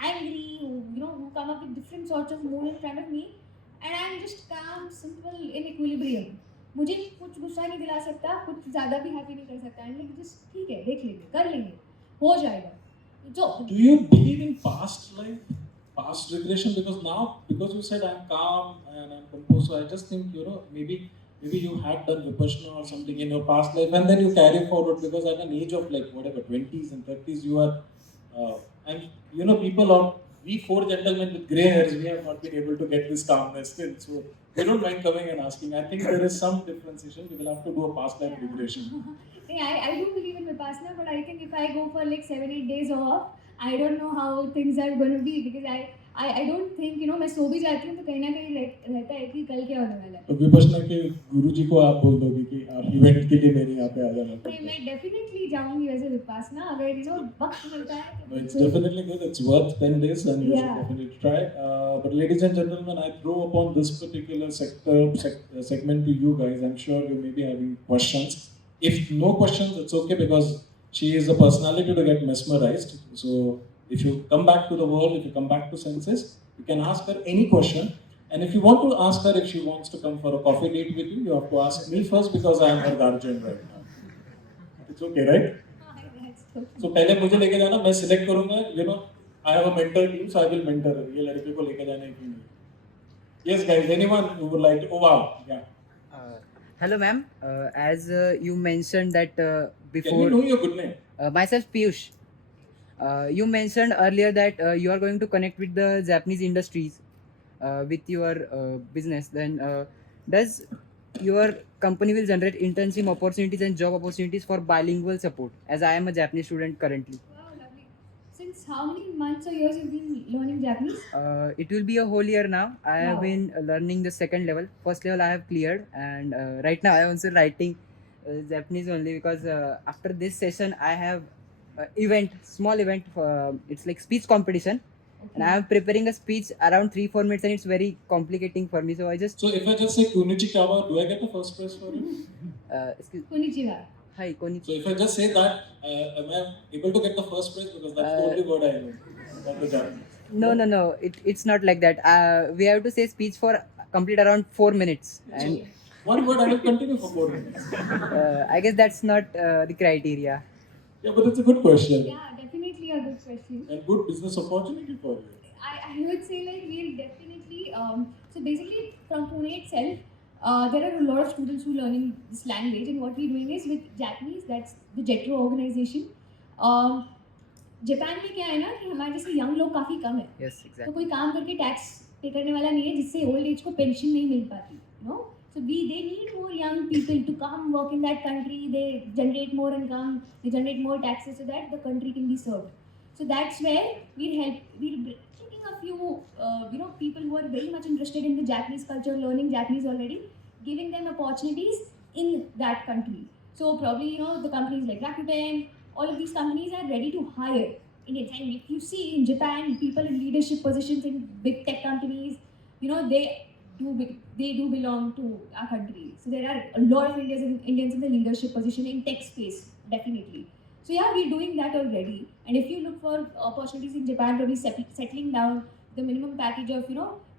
angry, who come up with different sorts of mood in front of me, and I'm just calm, simple, in equilibrium. मुझे कुछ गुस्सा नहीं दिला सकता, कुछ ज़्यादा भी happy नहीं कर सकता, एंड लाइक जस्ट ठीक है, देख लेंगे, कर लेंगे, हो जाएगा. So Do you believe in past life, past regression? Because now, because you said I'm calm and I'm composed, so I just think maybe you had done vipassana or something in your past life, and then you carry forward. Because at an age of like whatever 20s and 30s, you are, and people on we four gentlemen with grey hairs, we have not been able to get this calmness still. So we don't mind coming and asking. I think there is some differentiation. We will have to do a past life regression. yeah, I do believe in Vipassana, but I think if I go for like 7-8 days off, I don't know how things are going to be, because I don't think, मैं सो भी जाती हूँ तो कहीं ना कहीं रहता है कि कल क्या होने वाला है. तो विपश्यना के गुरुजी को आप बोल दोगे कि आप इवेंट के लिए मेरे यहाँ पे आ जाना. मैं डेफिनेटली जाऊंगी वैसे विपासना, अगर वक्त मिलता है. No, it's definitely good. It's worth 10 days and you should definitely try. But ladies and gentlemen, I throw upon this particular segment to you guys. I'm sure you may be having questions. If no questions, it's okay, because she is a personality to get mesmerized. So if you come back to the world, if you come back to senses, you can ask her any question. And if you want to ask her if she wants to come for a coffee date with you, you have to ask me first, because I am her guardian right now. It's okay, right? So पहले मुझे लेके जाना, मैं select करूंगा. I have a mentor team, so I will mentor her. ये लड़के को लेके जाने की नहीं. Yes, guys. Anyone who would like to? Oh wow, yeah. Hello, ma'am. As you mentioned that before. Can you know your good name? Myself, Piyush. You mentioned earlier that you are going to connect with the Japanese industries with your business. Then, does your company will generate internship opportunities and job opportunities for bilingual support? As I am a Japanese student currently. Wow, lovely. Since how many months or years you've been learning Japanese? It will be a whole year now. I have Wow. been learning the second level. First level I have cleared, and right now I am also writing Japanese only, because after this session I have small event. It's like speech competition. Okay. And I am preparing a speech around 3-4 minutes, and it's very complicating for me. So I just So if I just say Kunichiwa, do I get the first prize for it? excuse. Konnichiwa. Hi, Konnichiwa. So if I just say that, am I able to get the first prize, because that's the only word I know about the Japanese? No. It's not like that. We have to say speech for complete around 4 minutes, and One word I will continue for 4 minutes. I guess that's not the criteria. Yeah, but it's a good question. Yeah, definitely a good question. And good business opportunity for you. I would say like we'll definitely so basically from Pune itself, there are a lot of students who are learning this language, and what we're doing is with Japanese, that's the JETRO organization. Japan में क्या है ना कि हमारे जैसे young लोग काफ़ी कम है. Yes, तो exactly. कोई काम करके टैक्स पे करने वाला नहीं है, जिससे ओल्ड एज को पेंशन नहीं मिल पाती. So they need more young people to come work in that country. They generate more income, they generate more taxes, so that the country can be served. So that's where we're taking a few people who are very much interested in the Japanese culture, learning Japanese already, giving them opportunities in that country. So probably the companies like Rakhi Pal, all of these companies are ready to hire Indians. And if you see in Japan, people in leadership positions in big tech companies, they do belong to our country. So there are a lot of Indians in the leadership position in tech space, definitely. So yeah, we're doing that already. And if you look for opportunities in Japan, probably settling down, the minimum package of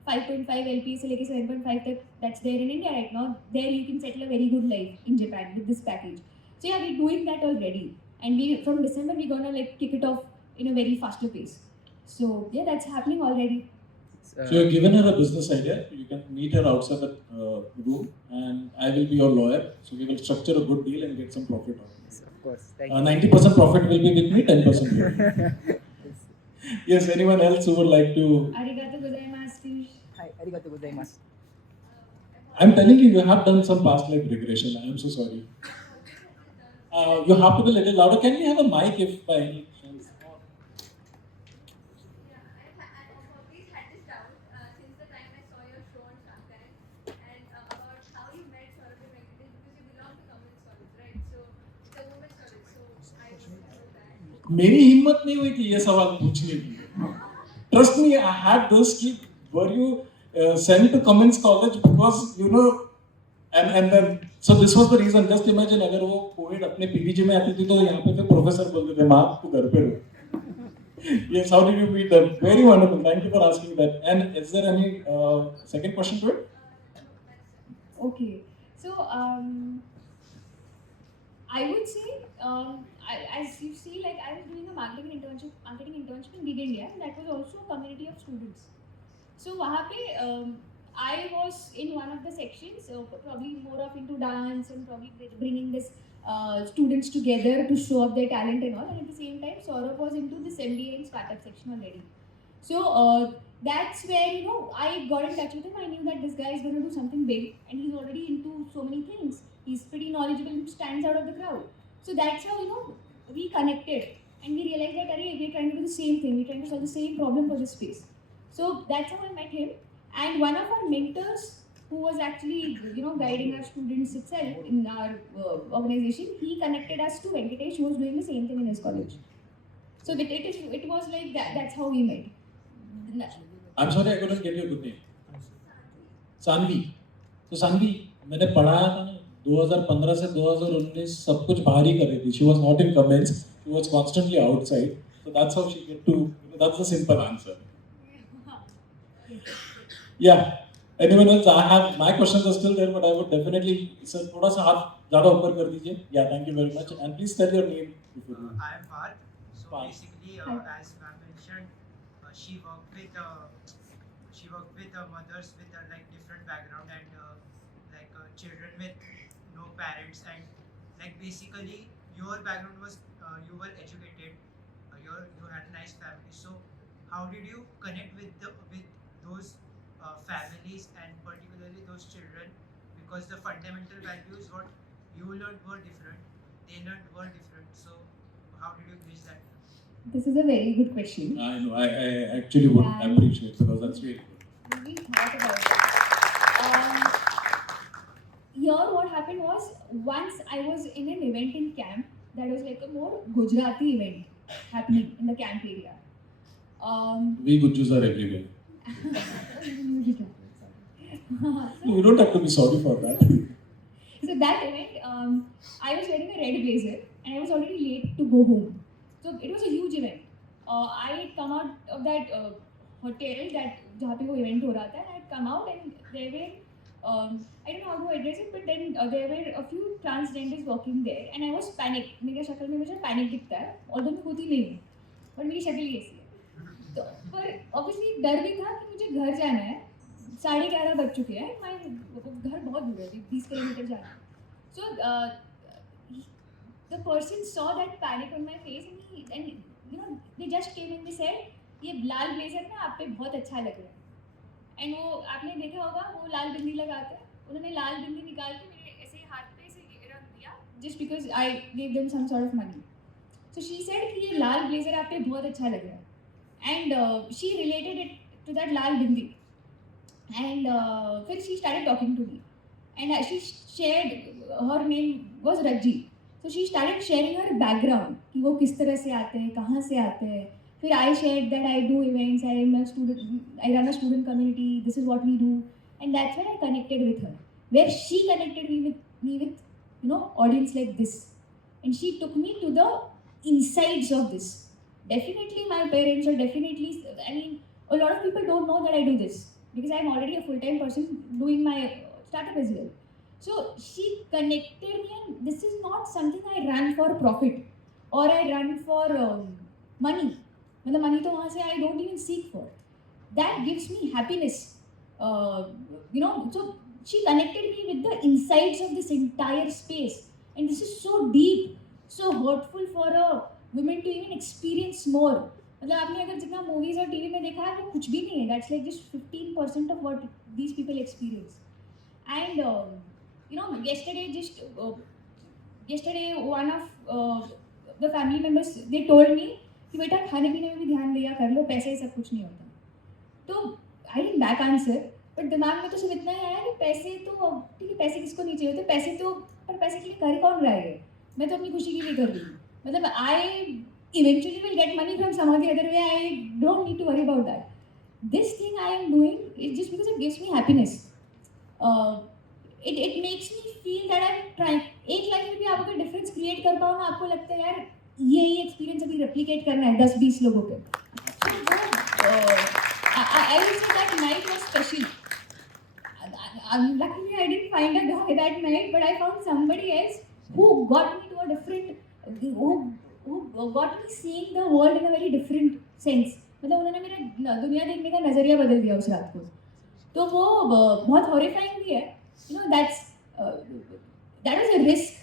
5.5 LPA से लेके 7.5 तक, that's there in India right now. There you can settle a very good life in Japan with this package. So yeah, we're doing that already. And from December we're gonna kick it off in a very faster pace. So yeah, that's happening already. So you've given her a business idea. You can meet her outside the room, and I will be your lawyer. So we will structure a good deal and get some profit out of it. Yes, of course. Thank you. 90% profit will be with me, 10% with you. Yes, anyone else who would like to? Arigato gozaimasu. Hi, arigatou gozaimasu. I'm telling you, you have done some past life regression. I am so sorry. You have to be a little louder. Can we have a mic if by any chance? Always had this doubt since the time I saw your show on Shark Tank, and about how you met Saurabh Venkatesh, because you belong to Women's College, right? So the Women's College. So I wanted to know that. मेरी हिम्मत नहीं हुई थी ये सवाल पूछने की. Trust me, I had this कि were you sent to Women's College because and then so this was the reason. Just imagine अगर वो कोविड अपने पीवीजी में आती थी तो यहाँ पे फिर प्रोफेसर बोलते थे माँ तू घर पे रहो. Yes, how did you meet them? Very wonderful. Thank you for asking that. And is there any second question to it? Okay, so I would say, as you see, like I was doing a marketing internship in Big India, and that was also a community of students. So वहाँ पे I was in one of the sections, probably more of into dance and probably bringing this students together to show up their talent and all. And at the same time, Saurabh was into this MBA and startup section already. So that's where I got in touch with him. I knew that this guy is going to do something big, and he's already into so many things. He's pretty knowledgeable, stands out of the crowd. So that's how we connected, and we realized that we're trying to do the same thing. We're trying to solve the same problem for this space. So that's how I met him. And one of our mentors, who was actually guiding our students itself in our organization, he connected us to Venkatesh, who was doing the same thing in his college. So it was like that. That's how we met. I'm sorry I couldn't get your good name. Saanvi. तो सानवी मैंने पढ़ाया था ना 2015 से 2019 सब कुछ बाहर ही कर रही थी. She was not in comments. She was constantly outside. So that's how she get to. That's the simple answer. Yeah. Anyone else? I have my questions are still there, but I would definitely sir थोड़ा सा हाथ ज़्यादा ऊपर कर दीजिए. Yeah, thank you very much. And please tell your name. I am Parth. So Parth. basically, as ma'am mentioned, she worked with mothers with like different background and children with no parents, and like basically your background was you were educated, you had a nice family. So how did you connect with those families and particularly those children, because the fundamental values what you learned were different, they learned were different. So how did you bridge that? This is a very good question. I know. I actually would appreciate because that's really good. We thought about it. Here, what happened was, once I was in an event in camp that was like a more Gujarati event happening in the camp area. We Gujjus are everywhere. So, You don't have to be sorry for that. so that event, I was wearing a red blazer and I was already late to go home. So it was a huge event. I had come out of that hotel that जहाँ पे वो event हो रहा था, and I had come out and there were I don't know how to address it, but then there were a few transgenders walking there, and I was panicked. मेरी शक्ल में मुझे panic दिखता है, although मैं होती नहीं हूँ, but मेरी शक्ल ही ऐसी है. तो पर obviously डर भी था कि मुझे घर जाना है. 11:30 बज चुके हैं. मैं घर बहुत दूर है, 20 किलोमीटर जाना है. So the person saw that panic on my face, and they just came and they said, ये लाल ब्लेजर ना आप पे बहुत अच्छा लग रहा है. एंड वो आपने देखा होगा वो लाल बिंदी लगाते हैं. उन्होंने लाल बिंदी निकाल के मेरे ऐसे हाथ पे ऐसे रख दिया, just because I gave them some sort of money. So she said कि ये लाल ब्लेजर आप पे बहुत अच्छा लग रहा है. And she related it to that lal bindi. And फिर she started talking to me, and she shared, her name was Rajji. So she started sharing her background, कि वो किस तरह से आते हैं, कहाँ से आते हैं. फिर I shared that I do events, I run a student community, this is what we do, and that's where I connected with her. Where she connected me with audience like this, and she took me to the insides of this. Definitely my parents, or definitely, I mean, a lot of people don't know that I do this because I'm already a full-time person doing my startup as well. So she connected me, and this is not something I run for profit or I run for money. मतलब money तो वहाँ से I don't even seek for. That gives me happiness. So she connected me with the insides of this entire space, and this is so deep, so hurtful for a woman to even experience more. मतलब आपने अगर जितना movies और TV में देखा है वो कुछ भी नहीं है. That's like just 15% of what these people experience. And yesterday one of the family members, they told me कि बेटा खाने पीने में भी ध्यान दिया कर लो, पैसे सब कुछ नहीं होता. तो I didn't back answer, but दिमाग में तो सिर्फ इतना ही आया कि पैसे तो ठीक है, पैसे किसको नहीं चाहिए होते, पैसे तो, पर पैसे के लिए कर कौन रहा है. मैं तो अपनी खुशी के लिए कर रही हूँ. मतलब आई eventually will get money from some or the other way. I don't need to worry about that. This thing I am doing is just because it gives me happiness. it makes me feel that I'm trying. एक life में भी आप अगर difference create कर पाओ ना, आपको लगता है यार यही एक्सपीरियंस अभी रेप्लिकेट करना है 10-20 लोगों पे. So I would say that night was special. Luckily I didn't find a guy that night, but I found somebody else who got me to a different, who got me seeing the world in a very different sense. मतलब उन्होंने मेरा दुनिया देखने का नजरिया बदल दिया उस रात को. तो वो बहुत हॉरिफाइंग भी है. You know, that was a risk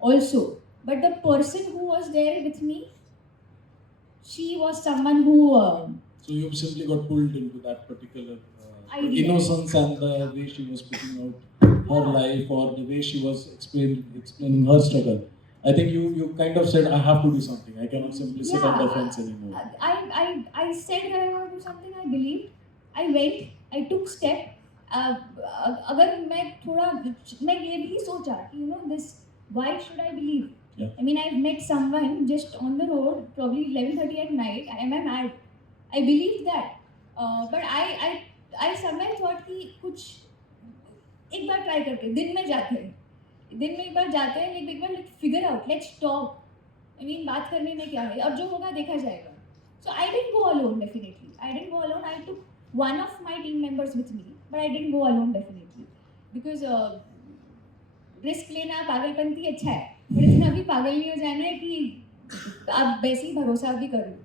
also. But the person who was there with me, she was someone who So you simply got pulled into that particular Idea. innocence and the way she was putting out her life or the way she was explaining her struggle. I think you kind of said, I have to do something. I cannot simply sit on the fence anymore. I said that I want to do something. I believed. I went. I took step. अगर मैं थोड़ा मैं ये भी सोचा कि this, why should I believe? Yeah. I mean, I've met someone just on the road, probably 11:30 at night. Am I mad? I believed that, but I somewhere thought कि कुछ एक बार ट्राई करते हैं. दिन में जाते हैं, दिन में एक बार जाते हैं, एक बार figure out, let's talk. I mean, बात करने में क्या है, और जो होगा देखा जाएगा. So I didn't go alone, definitely. I didn't go alone. I took one of my team members with me, but I didn't go alone, definitely, because risk लेना पागलपंती अच्छा है, पर इतना भी पागल नहीं हो जाना है कि आप वैसे ही भरोसा भी कर लो.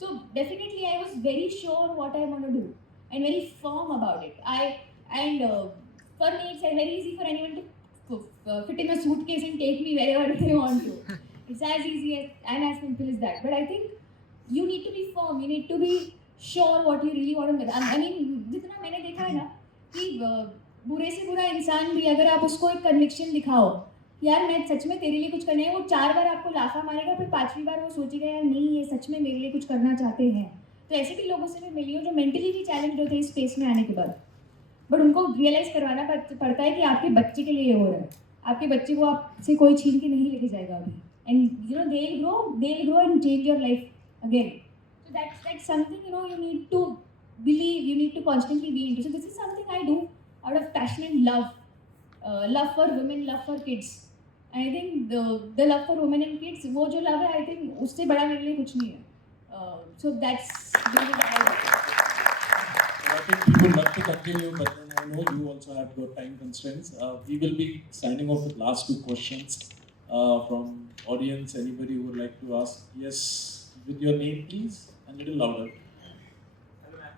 So definitely I was very sure what I want to do and very firm about it. For me it's very easy for anyone to fit in a suitcase and take me wherever they want to. It's as easy and as simple as that. But I think you need to be firm. You need to be sure what you really want to do. I mean, जितना मैंने देखा है ना कि बुरे से बुरा इंसान भी अगर आप उसको एक कन्विक्शन दिखाओ यार मैं सच में तेरे लिए कुछ करना है, वो 4 बार आपको लाफा मारेगा, फिर 5वीं बार वो सोचेगा यार नहीं ये सच में मेरे लिए कुछ करना चाहते हैं. तो ऐसे भी लोगों से मैं मिली हूँ जो मेंटली भी चैलेंज होते हैं इस स्पेस में आने के बाद, बट उनको रियलाइज करवाना पड़ता है कि आपके बच्चे के लिए ये हो रहा है. आपके बच्चे को आपसे कोई छीन के नहीं लेके जाएगा अभी, and you know they'll grow and change your life again. So that's something you need to believe, you need to constantly be into. So this is something I do out of passion and love for women, love for kids. I think the love for women and kids, वो जो love है, I think उससे बड़ा मेरे लिए कुछ नहीं है. So that's really the I think we would love to continue, but then I know you also have your time constraints. We will be signing off with last 2 questions from audience. Anybody who would like to ask? Yes, with your name, please, and a little louder. Hello, ma'am.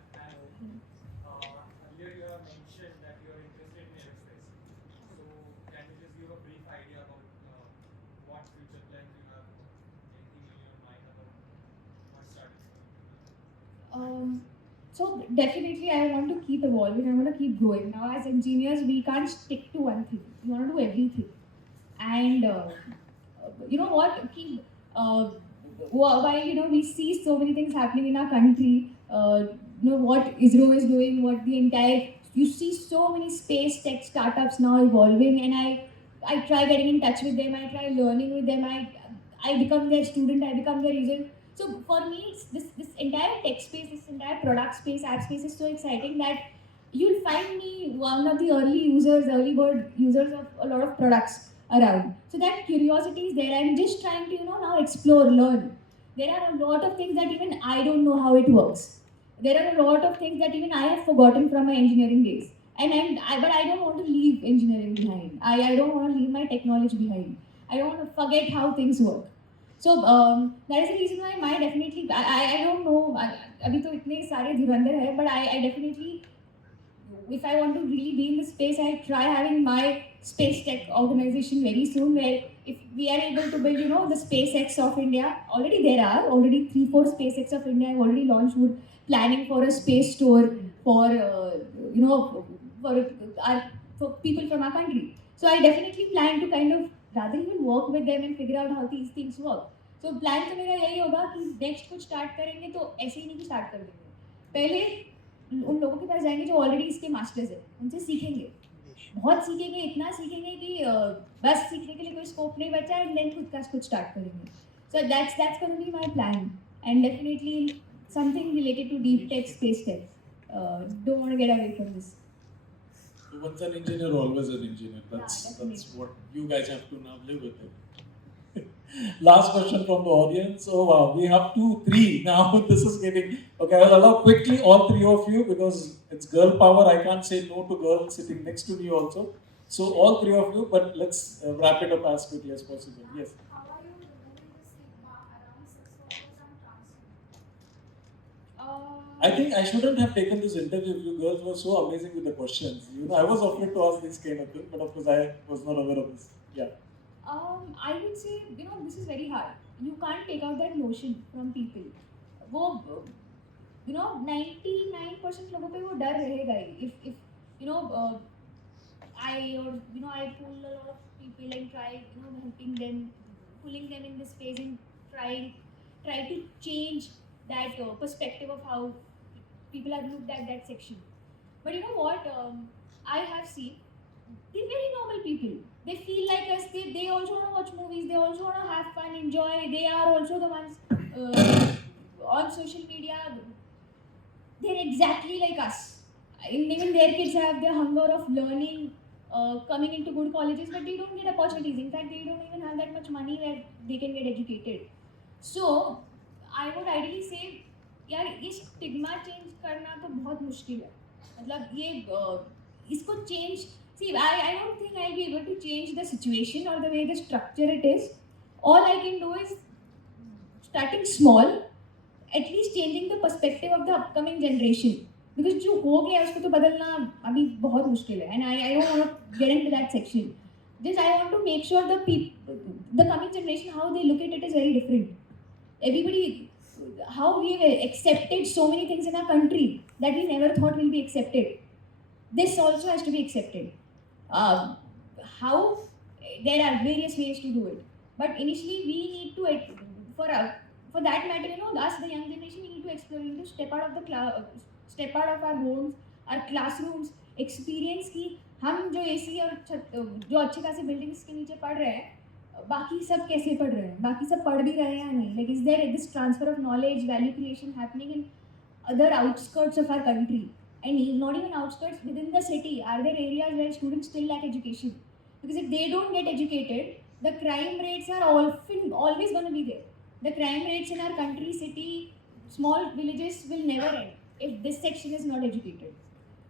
Earlier you have mentioned that you are interested in aerospace. So, can you just give a brief idea about what future plans you have, anything in your mind about what starting? So definitely I want to keep evolving. I want to keep growing. Now as engineers, we can't stick to one thing. We want to do everything. And you know what? While we see so many things happening in our country, what ISRO is doing, you see so many space tech startups now evolving, and I try getting in touch with them. I try learning with them. I become their student. I become their user. So for me, it's this entire tech space, this entire product space, app space is so exciting that you'll find me one of the early bird users of a lot of products around. So that curiosity is there. I'm just trying to now explore, learn. There are a lot of things that even I don't know how it works. There are a lot of things that even I have forgotten from my engineering days. But I don't want to leave engineering behind. I don't want to leave my technology behind. I don't want to forget how things work. So that is the reason why I don't know. अभी तो इतने सारे धुरंधर है, but I definitely, if I want to really be in the space, I try having my space tech organization very soon, where if we are able to build, the SpaceX of India. Already there are 3-4 SpaceX of India have already launched. We're planning for a space store for for people from our country. So I definitely plan to kind of rather even work with them and figure out how these things work. So plan तो मेरा यही होगा कि next कुछ start करेंगे तो ऐसे ही नहीं कि स्टार्ट कर देंगे. पहले उन लोगों के पास जाएंगे जो ऑलरेडी इसके मास्टर्स है, उनसे सीखेंगे, बहुत सीखेंगे, इतना सीखेंगे कि बस सीखने के लिए कोई स्कोप नहीं बचा, एंड देन खुद का कुछ स्टार्ट करेंगे. So that's going to be my plan, and definitely something related to deep tech, space tech. Don't want to get away from this. Once an engineer, always an engineer. That's definitely. what you guys have to now live with it. Last question from the audience. Oh wow, we have 2, 3 now. This is getting okay. I'll allow quickly all 3 of you because it's girl power. I can't say no to girls sitting next to me also. So all 3 of you, but let's wrap it up as quickly as possible. Yes. How are you removing the stigma around sex workers and trans women? I think I shouldn't have taken this interview. You girls were so amazing with the questions. I was afraid to ask this kind of thing, but of course I was not aware of this. Yeah. I would say, this is very hard. You can't take out that notion from people. वो 99% लोगों पे वो डर रहेगा ही. If I pull a lot of people and try helping them, pulling them in this phase and try to change that perspective of how people have looked at that section. But you know what? I have seen they're very normal people. They feel like us. They also want to watch movies. They also want to have fun, enjoy. They are also the ones on social media. They're exactly like us. Even their kids have their hunger of learning, coming into good colleges, but they don't get opportunities. In fact, they don't even have that much money where they can get educated. So, I would ideally say, यार ये stigma change करना तो बहुत मुश्किल है. मतलब ये इसको change see I don't think I'll be able to change the situation or the way the structure it is. All I can do is starting small, at least changing the perspective of the upcoming generation. Because जो हो गया उसको तो बदलना अभी बहुत मुश्किल है. And I don't want to get into that section. Just I want to make sure the coming generation, how they look at it is very different. Everybody, how we have accepted so many things in our country that we never thought will be accepted. This also has to be accepted. How? There are various ways to do it. But initially, we need to, for that matter, us, the young generation, we need to explore, we need to step out of step out of our homes, our classrooms, experience कि हम जो AC और जो अच्छे खासे buildings के नीचे पढ़ रहे हैं, बाकी सब कैसे पढ़ रहे हैं, बाकी सब पढ़ भी रहे हैं या नहीं. Like, is there this transfer of knowledge, value creation happening in other outskirts of our country? And not even outskirts, within the city, are there areas where students still lack education? Because if they don't get educated, the crime rates are always going to be there. The crime rates in our country, city, small villages will never end if this section is not educated.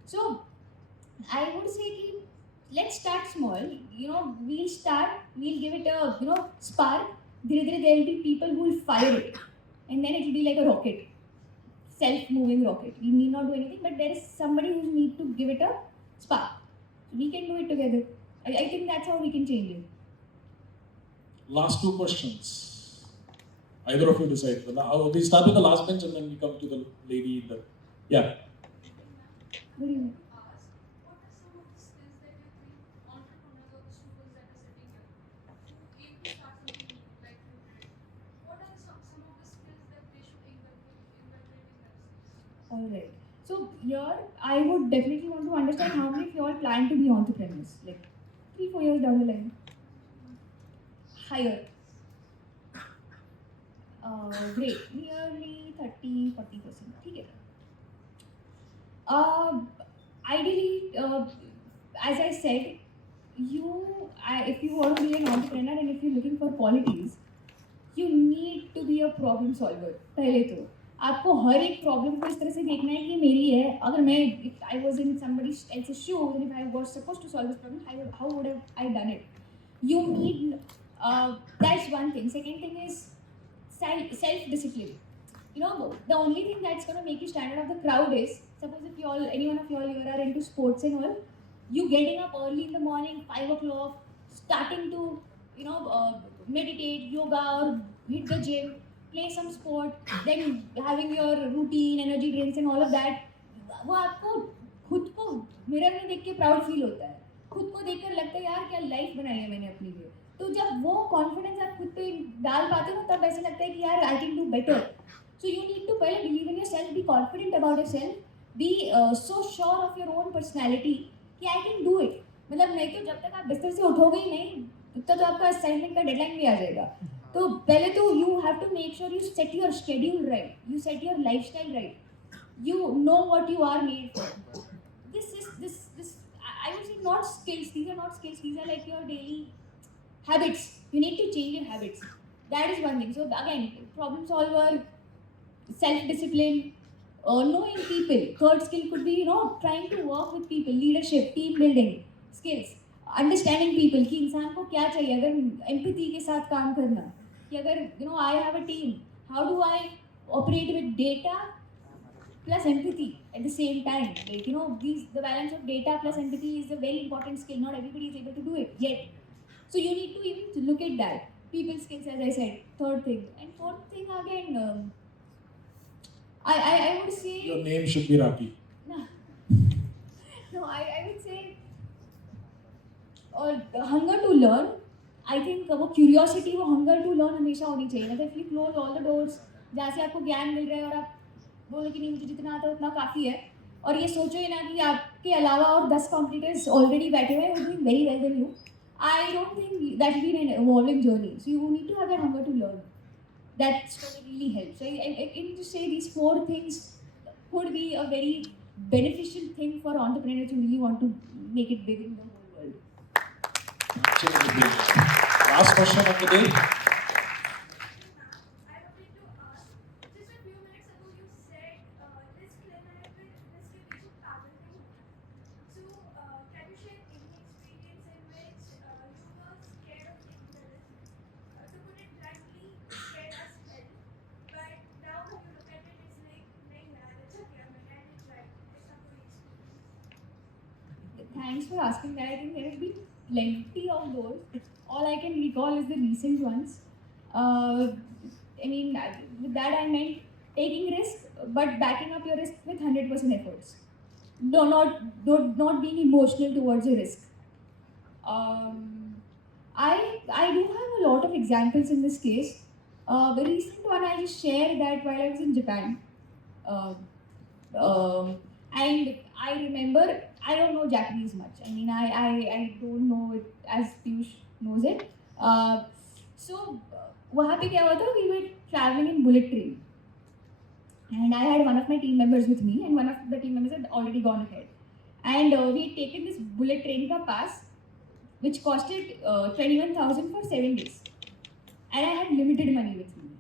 So, I would say कि let's start small. We'll give it a spark. धीरे-धीरे there will be people who will fire it, and then it will be like a rocket. Self-moving rocket. We need not do anything, but there is somebody who need to give it a spark. We can do it together. I think that's how we can change it. Last 2 questions. Either of you decide. We start with the last bench and then we come to the lady in the. Yeah. Good evening. Ask, what are some of the skills that you think entrepreneurs or the students that are sitting here who aim to start something new, like you did, what are some of the skills that they should inculcate in themselves? All right. So here, I would definitely want to understand how many of you all plan to be entrepreneurs, like 3-4 years down the line. Higher. Great. Nearly 30-40%. ठीक है. Ideally, as I said, if you want to be an entrepreneur and if you're looking for qualities, you need to be a problem solver. पहले तो आपको हर एक problem को इस तरह से देखना है कि ये मेरी है. अगर मैं if I was in somebody else's shoes and if I was supposed to solve this problem, how would have I done it? You need that's one thing. Second thing is self-discipline. The only thing that's going to make you stand out of the crowd is, suppose if any one of you all here are into sports and all, you getting up early in the morning, 5 o'clock, starting to, meditate, yoga, or hit the gym, play some sport, then having your routine, energy drinks and all of that, वो आपको खुद को mirror में देख के proud feel होता है. खुद को देखकर लगता है यार क्या लाइफ बनाई है मैंने अपने लिए. तो जब वो कॉन्फिडेंस आप खुद पे डाल पाते हो तब ऐसे लगता है कि यार I can do better. So you need to पहले believe in yourself, be confident about yourself, be so sure of your own personality कि I can do it. मतलब नहीं तो जब तक आप बिस्तर से उठोगे ही नहीं तब तक तो आपका असाइनमेंट का डेडलाइन भी आ जाएगा. तो पहले तो you have to make sure you set your schedule right, you set your lifestyle right, you know what you are made for. This I would say not skills. These are not skills. These are like your daily habits. You need to change your habits. That is one thing. So again, problem solver, self-discipline, knowing people. Third skill could be, trying to work with people, leadership, team building skills, understanding people कि इंसान को क्या चाहिए, अगर empathy के साथ काम करना, कि अगर I have a team, how do I operate with data plus empathy at the same time? Like the balance of data plus empathy is a very important skill. Not everybody is able to do it yet. So you need to even look at that. People skills, as I said, third thing. And fourth thing again, I would say. Your name should be Rakhi. No, I would say hunger to learn. I think वो curiosity, वो hunger to learn हमेशा होनी चाहिए. मतलब if you close all the doors, जहाँ से आपको ज्ञान मिल रहा है और आप बोले कि नहीं मुझे जितना आता है उतना काफ़ी है, और ये सोचो ही ना कि आपके अलावा और 10 कॉम्पिटिटर्स ऑलरेडी बैठे हुए हैं doing very well than you. I don't think that will be an evolving journey. So you need to have that hunger to learn. That's going to really help. So I can just say these 4 things could be a very beneficial thing for entrepreneurs who really want to make it big in the whole world. Absolutely. Last question of the day. I wanted to ask, just a few minutes ago you said risk लेना है फिर risk के पीछे पागल नहीं होना. So can you share any experience in which you were scared of taking the risk? To put it bluntly, scared as hell. But now when you look at it, it's like नहीं यार अच्छा किया मैंने and it's right. ऐसा कोई experience? Thanks for asking that. I think there have been plenty of those. All I can recall is the recent ones. I mean, with that I meant taking risk, but backing up your risk with 100% efforts. No, not being emotional towards a risk. I do have a lot of examples in this case. The recent one I just shared that while I was in Japan. And I remember, I don't know Japanese much. I mean, I don't know it as Piyush knows it. So, वहाँ पे क्या हुआ था? We were traveling in bullet train. And I had one of my team members with me, and one of the team members had already gone ahead. And we had taken this bullet train ka pass, which costed 21,000 for 7 days. And I had limited money with me.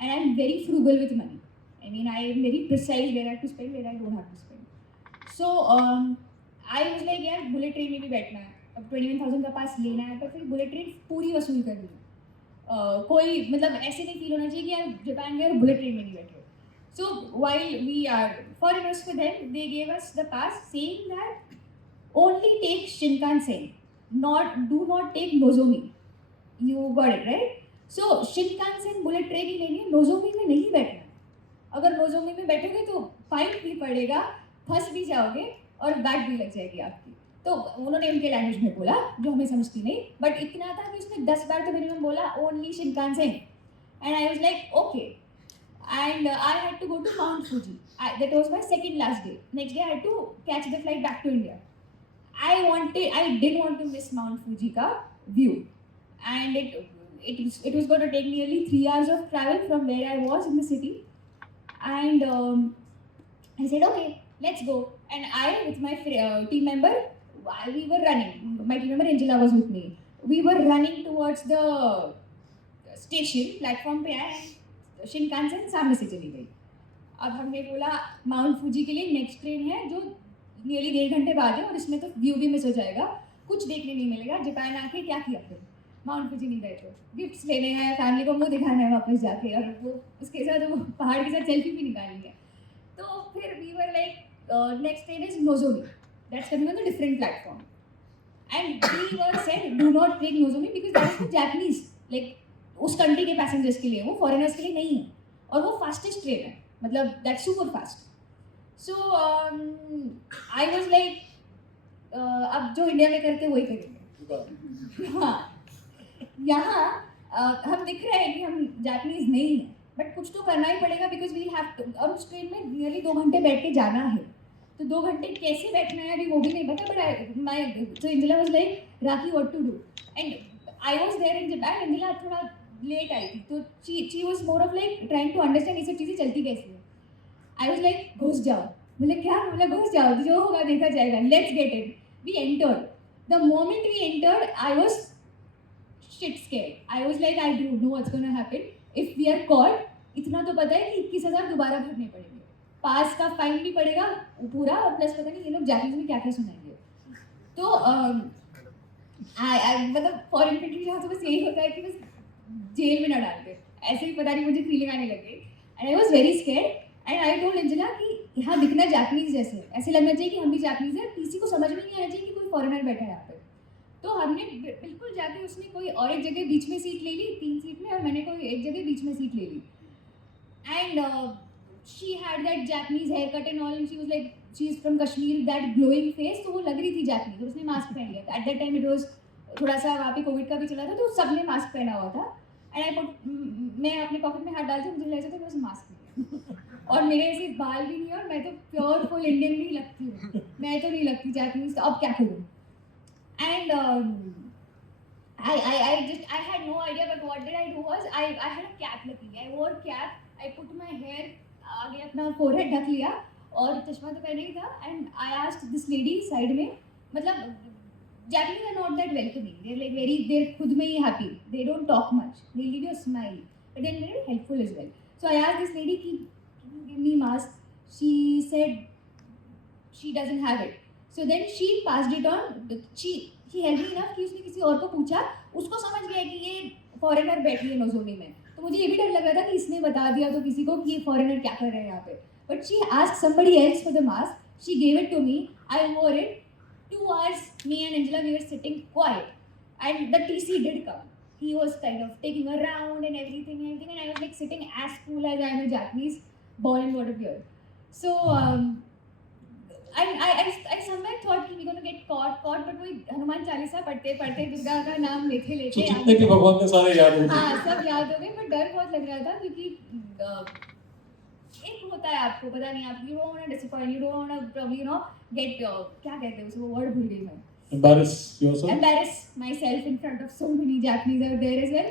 And I'm very frugal with money. I mean, I am very precise where I have to spend, where I don't have to spend. So, I was like, यार bullet train में भी बैठना है, अब 21,000 का पास लेना है, पर फिर बुलेट ट्रेन पूरी वसूल करनी है. कोई मतलब ऐसे नहीं फील होना चाहिए कि यार जापान गए और बुलेट ट्रेन में नहीं बैठे. So while we are foreigners for them, they gave us the pass saying that only take Shinkansen, do not take Nozomi. You got it, right? So Shinkansen bullet train ही लेनी है, Nozomi में नहीं बैठना. अगर Nozomi में बैठोगे तो fine भी पड़ेगा, फंस भी जाओगे और गार्ड भी लग जाएगी आपकी. तो उन्होंने उनके लैंग्वेज में बोला जो हमें समझती नहीं, बट इतना था कि उसने 10 बार तो मिनिमम बोला only Shinkansen. And I was like okay. And I had to go to Mount Fuji. That was my second last day. Next day I had to catch the flight back to India. I didn't want to miss Mount Fuji ka view, and it was going to take nearly 3 hours of travel from where I was in the city. And I said okay, let's go. And I with my team member, we were running. My team member Angela was with me. We were running towards the station platform पे आए. Shinkansen सामने से चली गई. अब हमने बोला mount Fuji के लिए नेक्स्ट ट्रेन है जो नियरली 1.5 घंटे बाद है और इसमें तो व्यू भी मिस हो जाएगा, कुछ देखने नहीं मिलेगा. जापान आके क्या किया फिर, माउंट फूजी नहीं गए तो गिफ्ट्स लेने हैं, फैमिली को मुंह दिखाना है वापस जाके, और वो उसके साथ वो पहाड़ के साथ सेल्फी भी निकालनी है. तो फिर we were like next train is Nozomi, that's coming on the different platform. And we were said do not take Nozomi because that is the Japanese, like उस कंट्री के पैसेंजर्स के लिए, वो फॉरेनर्स के लिए नहीं है, और वो फास्टेस्ट ट्रेन है, मतलब that super fast. So I was like अब जो इंडिया में करते वही करेंगे. हाँ, यहाँ हम दिख रहे हैं कि हम जापानीज नहीं हैं, बट कुछ तो करना ही पड़ेगा बिकॉज वी हैव टू. और उस ट्रेन में नियरली 2 घंटे बैठ के जाना है, तो 2 घंटे कैसे बैठना है अभी वो भी नहीं पता. But my so Indila was like Rakhi what to do. And I was there in Japan. Indila थोड़ा लेट आई थी, तो she was more of like trying to understand ये सब चीज़ें चलती कैसी है. आई वॉज लाइक घुस जाओ. बोले क्या, बोला घुस जाओ, जो होगा देखा जाएगा, let's get it. we entered. The moment we entered, I was shit scared. I was like, I don't know what's gonna happen. If we are caught, इतना तो पता है कि 21,000 दोबारा भरने पड़ेंगे, पास का फाइन भी पड़ेगा पूरा, और प्लस पता नहीं ये लोग जापानीज में क्या क्या सुनाएंगे. तो मतलब फॉरेन कंट्री जहाँ तो बस यही होता है कि बस जेल में ना डालते, ऐसे ही पता नहीं मुझे फीलिंग आने लग गई. And I was very scared and I told Anjana कि यहाँ दिखना जापानीज जैसे है, ऐसे लगना चाहिए कि हम भी जापानीज हैं. किसी को समझ में नहीं आना चाहिए कि कोई फॉरेनर बैठा है यहाँ पे. तो हमने बिल्कुल जाके, उसने कोई और एक जगह बीच में सीट ले ली, 3 सीट में, और मैंने कोई एक जगह बीच में सीट ले ली. And she had that Japanese hair cut and all, and she was like she is from Kashmir, that glowing face, तो वो लग रही थी जापानीज. उसने मास्क पहन लिया था. At that time it was थोड़ा सा वहाँ पे कोविड का भी चला था, तो सबने मास्क पहना हुआ था. एंड आई पुट, मैं अपने पॉकेट में हाथ डालती, मुझे लगा था मैं मास्क नहीं और मेरे ऐसे बाल भी नहीं है, और मैं तो प्योर फुल इंडियन नहीं लगती हूँ, मैं तो नहीं लगती जापानीज, तो अब क्या करूँ. And I had no idea, but what did I do was I had a cap luckily. I wore cap. I put my hair आगे अपना forehead ढक लिया, और चश्मा तो पहने ही था. And I asked this lady side में, मतलब Japanese are not that welcoming. They're like they're खुद में ही happy. They don't talk much. They leave you a smile, but they're very helpful as well. So I asked this lady, can you give me mask? She said she doesn't have it. So then she passed it on. She helped me enough कि उसने किसी और को पूछा, उसको समझ गया कि ये फॉरेनर बैठी है नोजोमी में. तो मुझे ये भी डर लग रहा था कि इसने बता दिया तो किसी को कि ये फॉरेनर क्या कर रहे हैं यहाँ पे. But she asked somebody else for the mask. She gave it to me. I wore it. 2 hours, me and Angela, we were sitting quiet, and the TC did come. He was kind of taking around and everything, and I was like sitting as cool as I am a Japanese born and brought up here. So I somewhere thought कि we're gonna get caught, but वही हनुमान चालीसा पढ़ते दुर्गा का नाम लेते तो जितने के भगवान ने सारे याद हो गए. हाँ, सब याद हो गए, पर डर बहुत लग रहा था क्योंकि एक होता है, आपको पता नहीं, आप you don't want to disappoint, you don't want to probably get क्या कहते हैं उसे, वो word भूल गई मैं. Embarrass yourself? Embarrass myself in front of so many Japanese out there as well.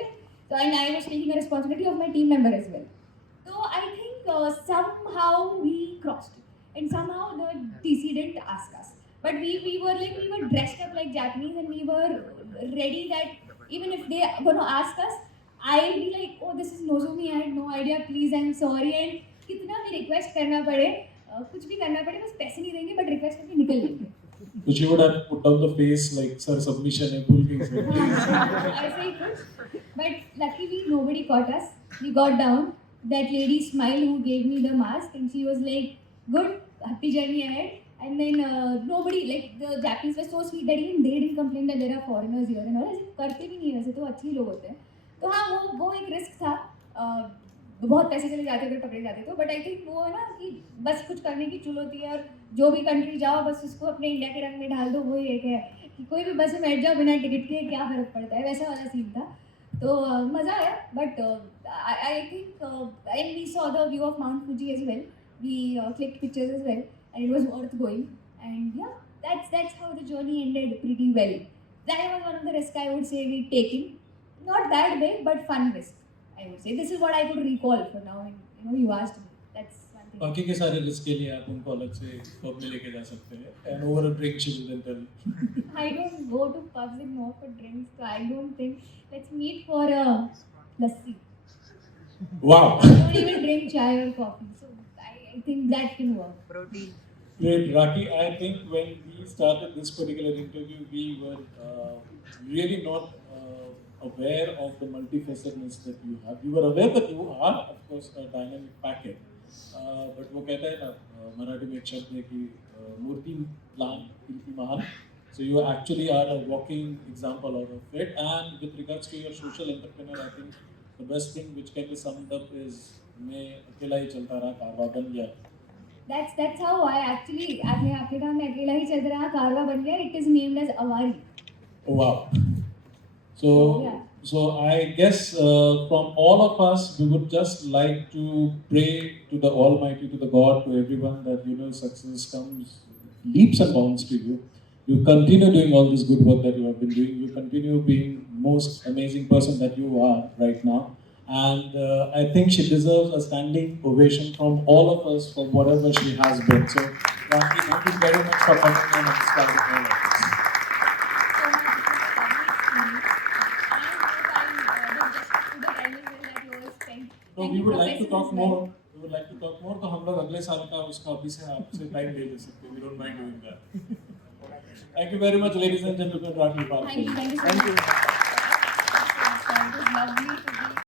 So and I was taking a responsibility of my team member as well. So I think somehow we crossed it, and somehow the TC didn't ask us. But we were dressed up like Japanese, and we were ready that even if they are gonna ask us, I'll be like, oh, this is Nozomi, I had no idea, please, I'm sorry. And कितना भी request करना पड़े, कुछ भी करना पड़े, बस पैसे नहीं देंगे, बट रिक्वेस्ट करके निकल लेंगे. So she would have put down the face like, sir, submission है, भूल गई sir. ऐसे ही कुछ. But luckily nobody caught us. We got down. That lady smiled who gave me the mask, and she was like, good, happy journey ahead. And then nobody, like the Japanese were so sweet that even they didn't complain that there are foreigners here and all. ऐसे करते भी नहीं है, वैसे तो अच्छे ही लोग होते हैं. तो हाँ, वो एक रिस्क था. बहुत पैसे चले जाते अगर पकड़े जाते तो, बट आई थिंक वो है ना कि बस कुछ करने की चुल होती है, और जो भी कंट्री जाओ बस उसको अपने इंडिया के रंग में ढाल दो, वही एक है कि कोई भी बस में बैठ जाओ बिना टिकट के, क्या फर्क पड़ता है, वैसा वाला सीन था. तो मज़ा आया. But I think and we saw the view of Mount Fuji as well. We clicked pictures as well, and it was worth going. And yeah, that's how the journey ended pretty well. That was one of the risks I would say we taken. Not that big, but fun risk, I would say. This is what I could recall for now, and you asked me. That's one thing. बाकी के सारे risk के लिए आप उनको अलग से pub में लेके जा सकते हैं. And over a drink she will then tell. I don't go to pubs and more for drinks, so I don't think. Let's meet for a lassi. Wow. I don't even drink chai or coffee, so I think that can work. Protein. Great, Rakhi. I think when we started this particular interview, we were really not aware of the multifacetedness that you have. You were aware that you are, of course, a dynamic packet. But वो कहता है ना, मराठी में एक शब्द है कि मूर्ति plan कीर्ति महान. So you actually are a walking example out of it. And with regards to your social entrepreneur, I think the best thing which can be summed up is मैं अकेला ही चलता रहा, कारवा बन गया. That's how I actually, आपने कहा मैं अकेला ही चल रहा, कारवा बन गया. It is named as Avari. Oh, wow. So I guess from all of us, we would just like to pray to the Almighty, to the God, to everyone that success comes leaps and bounds to you. You continue doing all this good work that you have been doing. You continue being most amazing person that you are right now. And I think she deserves a standing ovation from all of us for whatever she has been. So, Rakhi, thank you very much for coming and inspiring all of us. we would like to professor talk as well. more. We would like to talk more. तो हम लोग अगले साल का उसका अभी से आपसे टाइम ले सकते हैं. We don't mind doing that. Thank you very much, ladies and gentlemen. Rakhi Pal. Thank you so Thank much. you. It was lovely to be